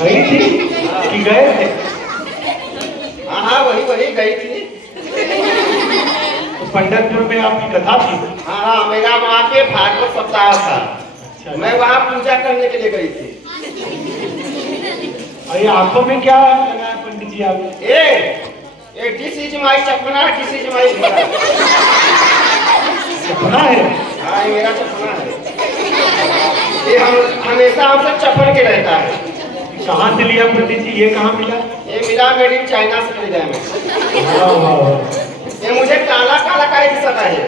गई थी कि गए थे? हाँ वही गई थी। तो पंढरपुर में आपकी कथा थी? हाँ मेरा वहाँ पे भागवत सप्ताह था। अच्छा। मैं वहाँ पूजा करने के लिए गई थी। और ये आंखों में क्या लगाया पंडित जी आप? दिस इज माय चपना, दिस इज माय घोड़ा। चपना है? हाँ ये मेरा चपना है। ये हम हमेशा हमसे चपन के रहता है। कहाँ से लिया पंडित जी? ये कहाँ मिला? ये मिला मेड इन चाइना से खरीदा है मैं। वाह। ये मुझे काला काला का ही दिखता है।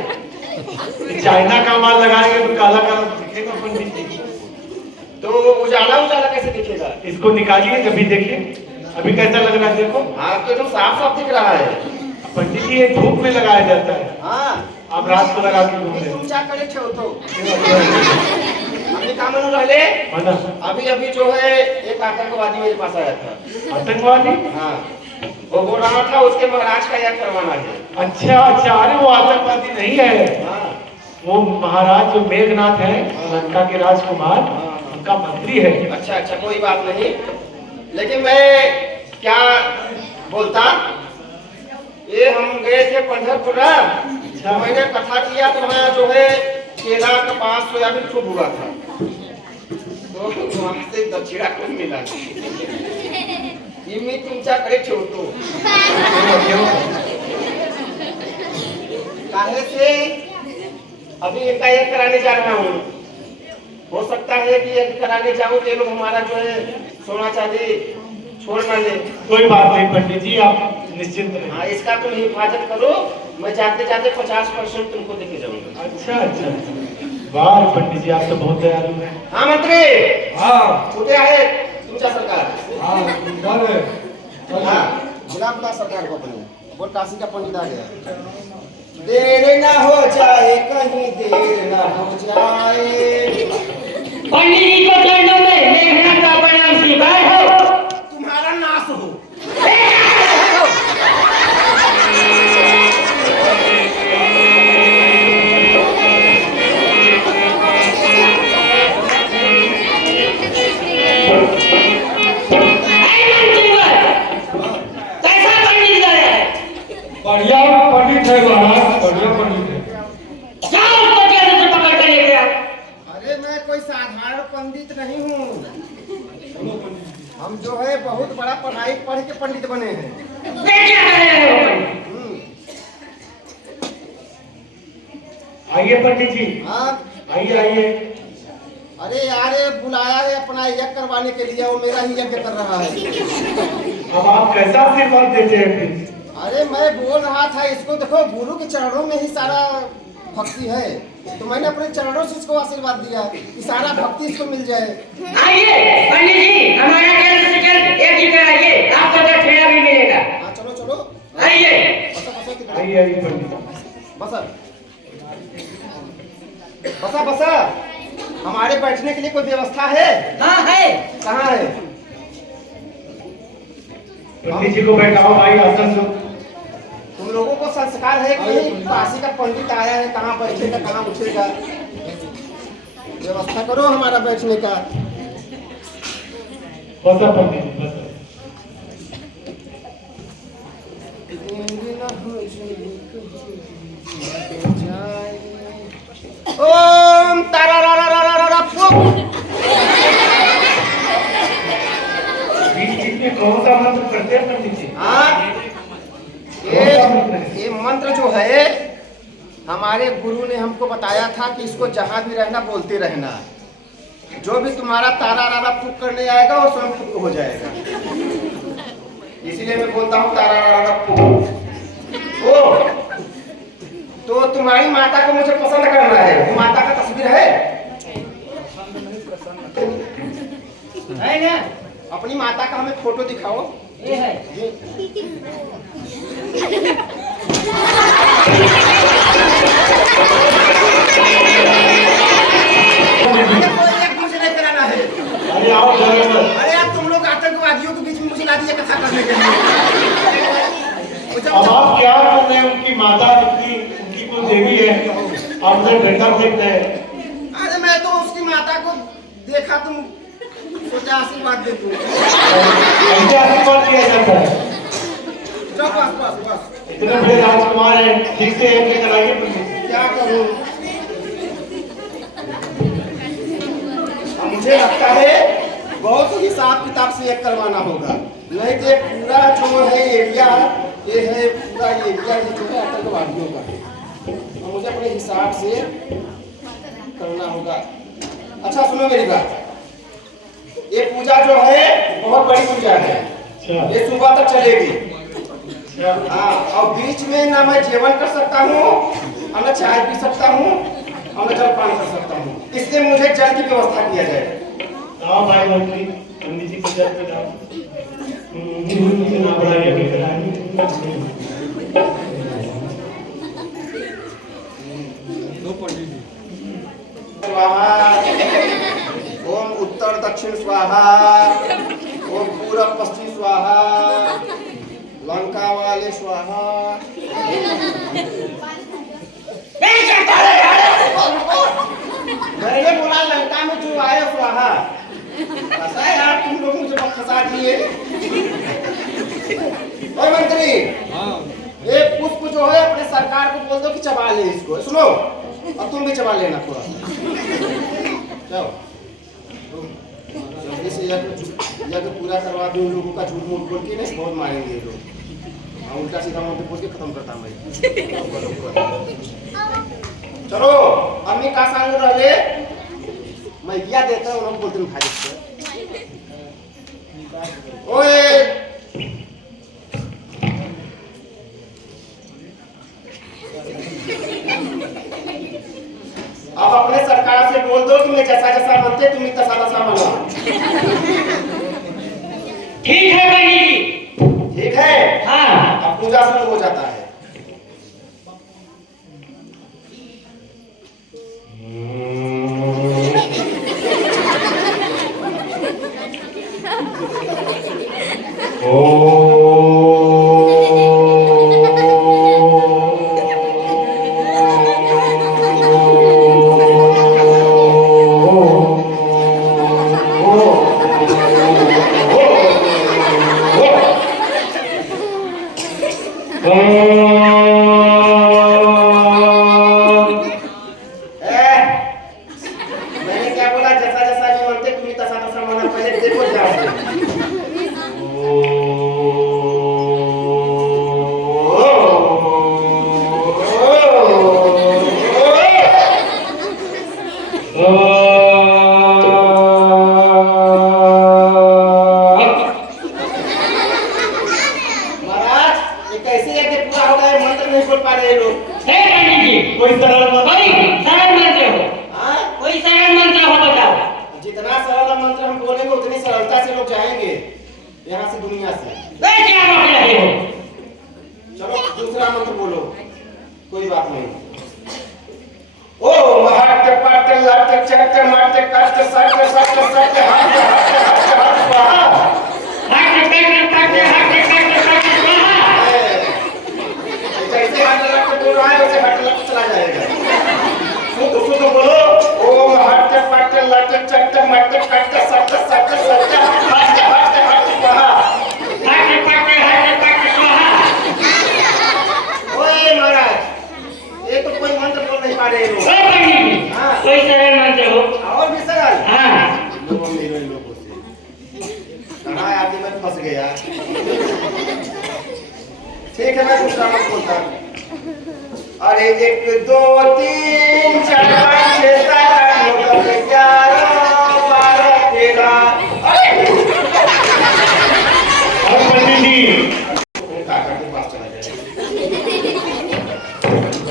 चाइना का माल लगाएंगे तो काला काला दिखेगा पंडित जी। तो उजाला उजाला कैसे दिखेगा? इसको निकालिए, कभी देखिए अभी कैसा लग रहा है। देखो हाँ तो एकदम साफ साफ दिख रहा है। पंडित जी ये धूप में लगाया जाता है। हाँ आप रात को लगा के घूम रहे तुम क्या करे थे तो हैं। अभी काम रहले। माना अभी जो है एक आतंकवादी मेरे पास आया था। आतंकवादी? हाँ वो बोल रहा था उसके महाराज का यज्ञ करवाना है। अच्छा। अरे वो आतंकवादी नहीं है, हाँ वो महाराज जो मेघनाथ है लंका के राजकुमार, उनका मंत्री है। अच्छा कोई बात नहीं। लेकिन मैं क्या बोलता, ये हम गए थे पंढरपुर। अच्छा। मैंने कथा किया तो वहाँ जो है केला कपास सोयाबीन खूब हुआ था। तो वहाँ से दक्षिणा कुछ मिला। ही मी तुमच्याकडे ठेवतो. काहे से अभी एकाएक कराने जा रहा हूँ. हो सकता है कि एक कराने जाऊँ तो ये लोग हमारा जो है सोना चांदी छोड़ ना ले. कोई बात नहीं पंडित जी, आप निश्चिंत रहिए। हाँ, इसका तुम हिफाजत करो. मैं जाते जाते 50% तुमको देके जाऊंगा. अच्छा अच्छा, वाह पंडित जी, आप तो बहुत दयालु हैं। हाँ मंत्री, हाँ कुठे आहे तुमच्या सरकार? हाँ, हाँ, बुला सरकार को अपने. बोल काशी का पंडित आ गया. देर ना हो जाए, कहीं देर ना हो जाए. पंडित जी को चरणों में मेघनाथ का प्रणाम स्वीकार हो। तुम्हारा नाश हो. बढ़िया पंडित है महाराज, बढ़िया पंडित है। जाओ उसको जेल से पकड़ कर लेके आओ। अरे मैं कोई साधारण पंडित नहीं हूँ. हम जो है बहुत बड़ा पढ़ाई पढ़ के पंडित बने हैं. फिर क्या कर रहे हो पंडित? आइए पंडित जी, हाँ, आइए आइए। अरे यार ये बुलाया है अपना यज्ञ करवाने के लिए, वो मेरा ही यज्ञ कर रहा है. अब आप कैसा आशीर्वाद देते हैं फिर? अरे मैं बोल रहा था इसको, देखो गुरु के चरणों में ही सारा भक्ति है, तो मैंने अपने चरणों से इसको आशीर्वाद दिया कि सारा भक्ति इसको मिल जाए. आइए पंडित जी, हमारा जल्द से जल्द एक ही कराइए, आपको दक्षिणा भी मिलेगा। हाँ चलो चलो. आइए। बसा आइए आइए पंडित। बसा बसा बसा. हमारे बैठने के लिए कोई व्यवस्था है? हाँ है। कहाँ है? पंडित जी को बैठाओ भाई, आसन दो। तुम लोगों को संस्कार है कि नहीं? काशी का पंडित आया है, कहाँ बैठेगा कहाँ उठेगा. व्यवस्था करो हमारा बैठने का. बसा पंडित जी, बसा। ओम तारारारारारारा फुक. बीच बीच में कौन सा मंत्र करते हैं पंडित जी? हाँ, ये मंत्र जो है हमारे गुरु ने हमको बताया था कि इसको जहाँ भी रहना बोलते रहना. जो भी तुम्हारा तारारारा फुक करने आएगा वो स्वयं फुक हो जाएगा. इसीलिए मैं बोलता हूँ तारारारा फुक. ओ, तो तुम्हारी माता को मुझे पसंद करना है. वो माता का तस्वीर है? है ना? अपनी माता का हमें फोटो दिखाओ. ये है। मुझे नहीं कराना है. अरे आओ जरा। अरे यार तुम लोग आतंकवादियों के बीच में मुझे ला दिया कथा करने के लिए. अब आप क्या कर रहे हैं? उनकी माता उनकी कोई देवी है, आप उधर घंटा देखते हैं। अरे मैं तो उसकी माता को देखा, तुम सोचा आशीर्वाद दे दूं. ऐसे आशीर्वाद किया जाता है? चलो बस बस बस. इतने बड़े राजकुमार हैं, ठीक से एक लेकर आइए पंडित जी। क्या करूं? अब मुझे लगता है बहुत हिसाब किताब से एक करवाना होगा, नहीं तो पूरा जो है एरिया, ये है पूरा एरिया जो है आतंकवादियों का है. और मुझे अपने हिसाब से करना होगा. अच्छा सुनो मेरी बात, ये पूजा जो है बहुत बड़ी पूजा है. अच्छा ये सुबह तक चलेगी. अच्छा। हाँ, और बीच में ना मैं जेवन कर सकता हूँ, और ना चाय पी सकता हूँ, और ना जलपान कर सकता हूँ. इसलिए मुझे जल की व्यवस्था किया जाए. आओ भाई मंत्री, पंडित जी को जल पे जाओ। इतना बड़ा यज्ञ कराएंगे। स्वाहा. ओम उत्तर दक्षिण स्वाहा. ओम पूरब पश्चिम स्वाहा. लंका वाले स्वाहा. मैंने बोला लंका में जो आए स्वाहा. ऐसा है यार, तुम लोग मुझे फंसा दिए. ओए मंत्री, ये पुष्प जो है अपने सरकार को बोल दो कि चबा ले इसको. सुनो, और तुम भी चबा लेना थोड़ा. चलो जल्दी से या तो पूरा करवा दो लोगों का झूठ मूठ बोल के नहीं बहुत मारेंगे ये लोग। हाँ उल्टा सीधा मंत्र बोल के खत्म करता मैं। चलो अम्मी का सांग रहे मैं क्या देता हूँ लोग बोलते भाई ओए अब अपने सरकार से बोल दो कि मैं जैसा जैसा बनते तुम तैसा तैसा बनो। ठीक है पंडित जी। ठीक है हाँ अब पूजा शुरू हो जाता है। मैंने क्या बोला जैसा जैसा भी बनते तुम तैसा तैसा बनो। पहले देखो ध्यान महाराज ये कैसे है कि पूरा हो गया मंत्र नहीं बोल पा रहे लोग। हे पंडित जी कोई सरल मंत्र कोई सरल मंत्र हो, हाँ कोई सरल मंत्र हो बताओ। जितना सरल मंत्र हम बोलेंगे उतनी सरलता से लोग जाएंगे यहाँ से दुनिया से। वे क्या रोक रहे हो? चलो दूसरा मंत्र बोलो कोई बात नहीं। ओ हट पट लट चट मट कष्ट सट सट सट हट हट हट स्वाहा। हट कट कट हट कट कट स्वाहा। जैसे हट लट बोल रहा है वैसे हट लट चला जाएगा। शुद्ध शुद्ध बोलो ओम हट पट लट चट मट कष्ट सट सट सट हट हट हट स्वाहा। हट कट स्वाहा। ओए महाराज ये तो कोई मंत्र बोल नहीं पा रहे लोग। ओ पंडित जी हाँ। कोई सरल मंत्र हो। और भी सरल हाँ लोगों मेरे लोगों से कहाँ आके मैं फंस गया। ठीक है मैं दूसरा मत बोलता हूँ। अरे 1 2 3 4 5 6 7 8 9 10 11 12 13। अरे और पंडित जी काका के पास चला जाए।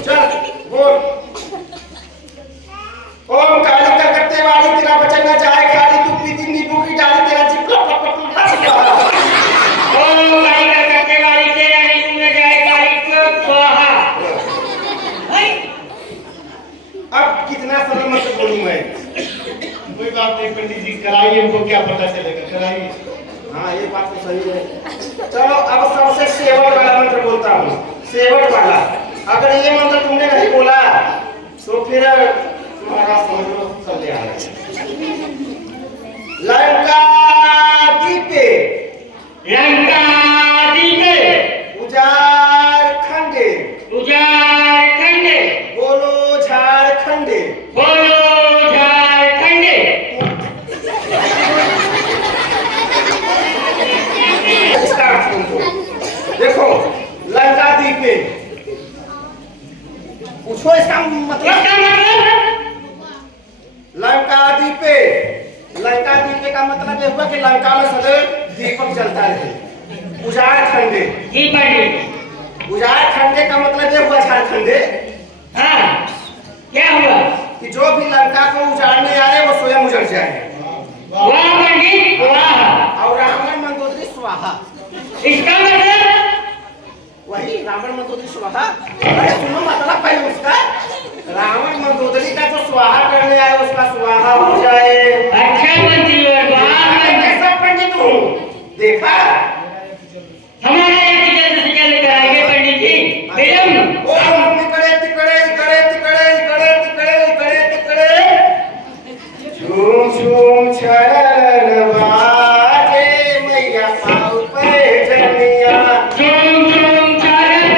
चल बोल ओम काली कलकत्ते वाली तेरा बचन न जाए खाली तू पीती नींबू की डाली तेरा चिपला पपट ओ लाई करके वाली तेरा नींबू में जाए काली स्वाहा। अब कितना सरल मंत्र बोलूं मैं। कोई बात नहीं पंडित जी, कराइए, हमको क्या पता चलेगा, कराइए। हाँ ये बात तो सही है। चलो अब सबसे सेवट वाला मंत्र बोलता हूँ। सेवट वाला अगर ये मंत्र तुमने नहीं बोला तो फिर तुम्हारा समझ लो चल आ लंका दीपे लंका दीपे उजार खंडे उजार खंडे बोलो झारखंडे बोलो झारखंडे। इसका अर्थ तुमको देखो लंका दीपे पूछो इसका मतलब। इसका मतलब लंका दीपे लंका दीपे का मतलब ये हुआ कि लंका में सदैव दीपक जलता रहे। उजाड़ खंडे जी पंडित। उजाड़ खंडे का मतलब ये हुआ झारखंडे हाँ क्या हुआ? कि जो भी लंका को उजाड़ने आए वो स्वयं उजड़ जाए। वाह पंडित वाह। और रावण मंदोदरी स्वाहा इसका मतलब वही रावण मंदोदरी स्वाहा। अरे सुनो मतलब पहले उसका रावण मंदोदरी का जो स्वाहा करने आए उसका स्वाहा हो जाए। अच्छा मंत्री और वाह कैसा पंडित हूँ देखा। हमारे यहाँ टीचर से क्या लेकर आएंगे पंडित जी? मैडम ओम तिकड़े तिकड़े तिकड़े तिकड़े तिकड़े तिकड़े तिकड़े तिकड़े झूम झूम छरन बाजे मैया पाँव पे जनिया। झूम झूम चरण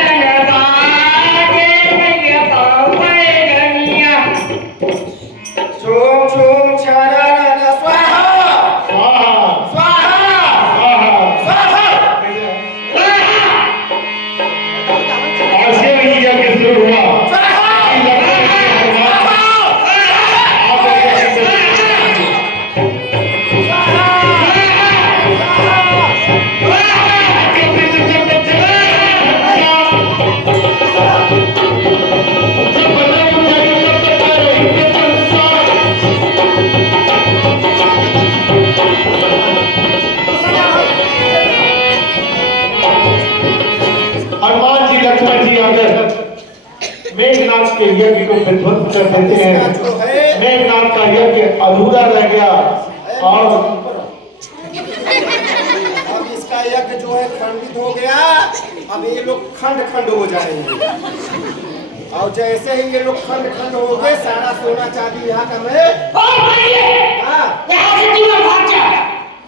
बाजे मैया पाँव पे धनिया। झूम झूम छरन स्वाहा स्वाहा स्वाहा मंजूर हुआ। हनुमान जी लक्ष्मण जी आकर मेघनाथ के यज्ञ को विध्वंस कर देते हैं। मेघनाथ का यज्ञ अधूरा रह गया और अब इसका यज्ञ जो है खंडित हो गया। अब ये लोग खंड खंड हो जाएंगे और जैसे ही ये लोग खंड खंड हो गए सारा सोना चांदी यहाँ का मैं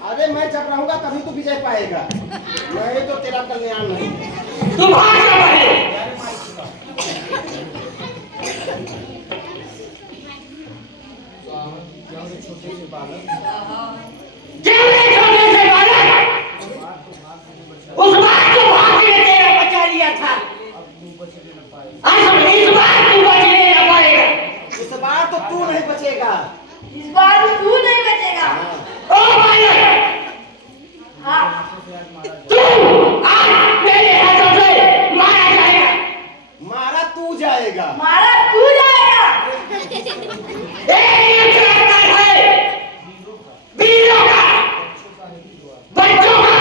अरे मैं जब रहूंगा तभी तो विजय पाएगा, नहीं तो तेरा कल्याण नहीं। तुम भाग जा भाई। छोटे से बालक उस बात को भाग के तेरा बचा लिया था। आज इस बार तू बचने न पाएगा। इस बार तो तू नहीं बचेगा। इस बार तू नहीं बचेगा। ओ भाई हाँ तू आज मेरे हाथों से मारा जाएगा। मारा तू जाएगा। मारा तू जाएगा। ये चक्कर है वीरों का, बच्चों का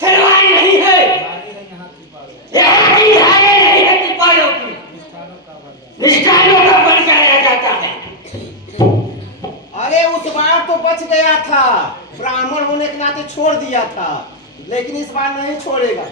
खिलवाड़ नहीं है। यहाँ की धारे नहीं है तिपालों की, निष्ठानों का बन जाया जाता है। अरे उस बार तो बच गया था, ब्राह्मण होने के नाते छोड़ दिया था, लेकिन इस बार नहीं छोड़ेगा।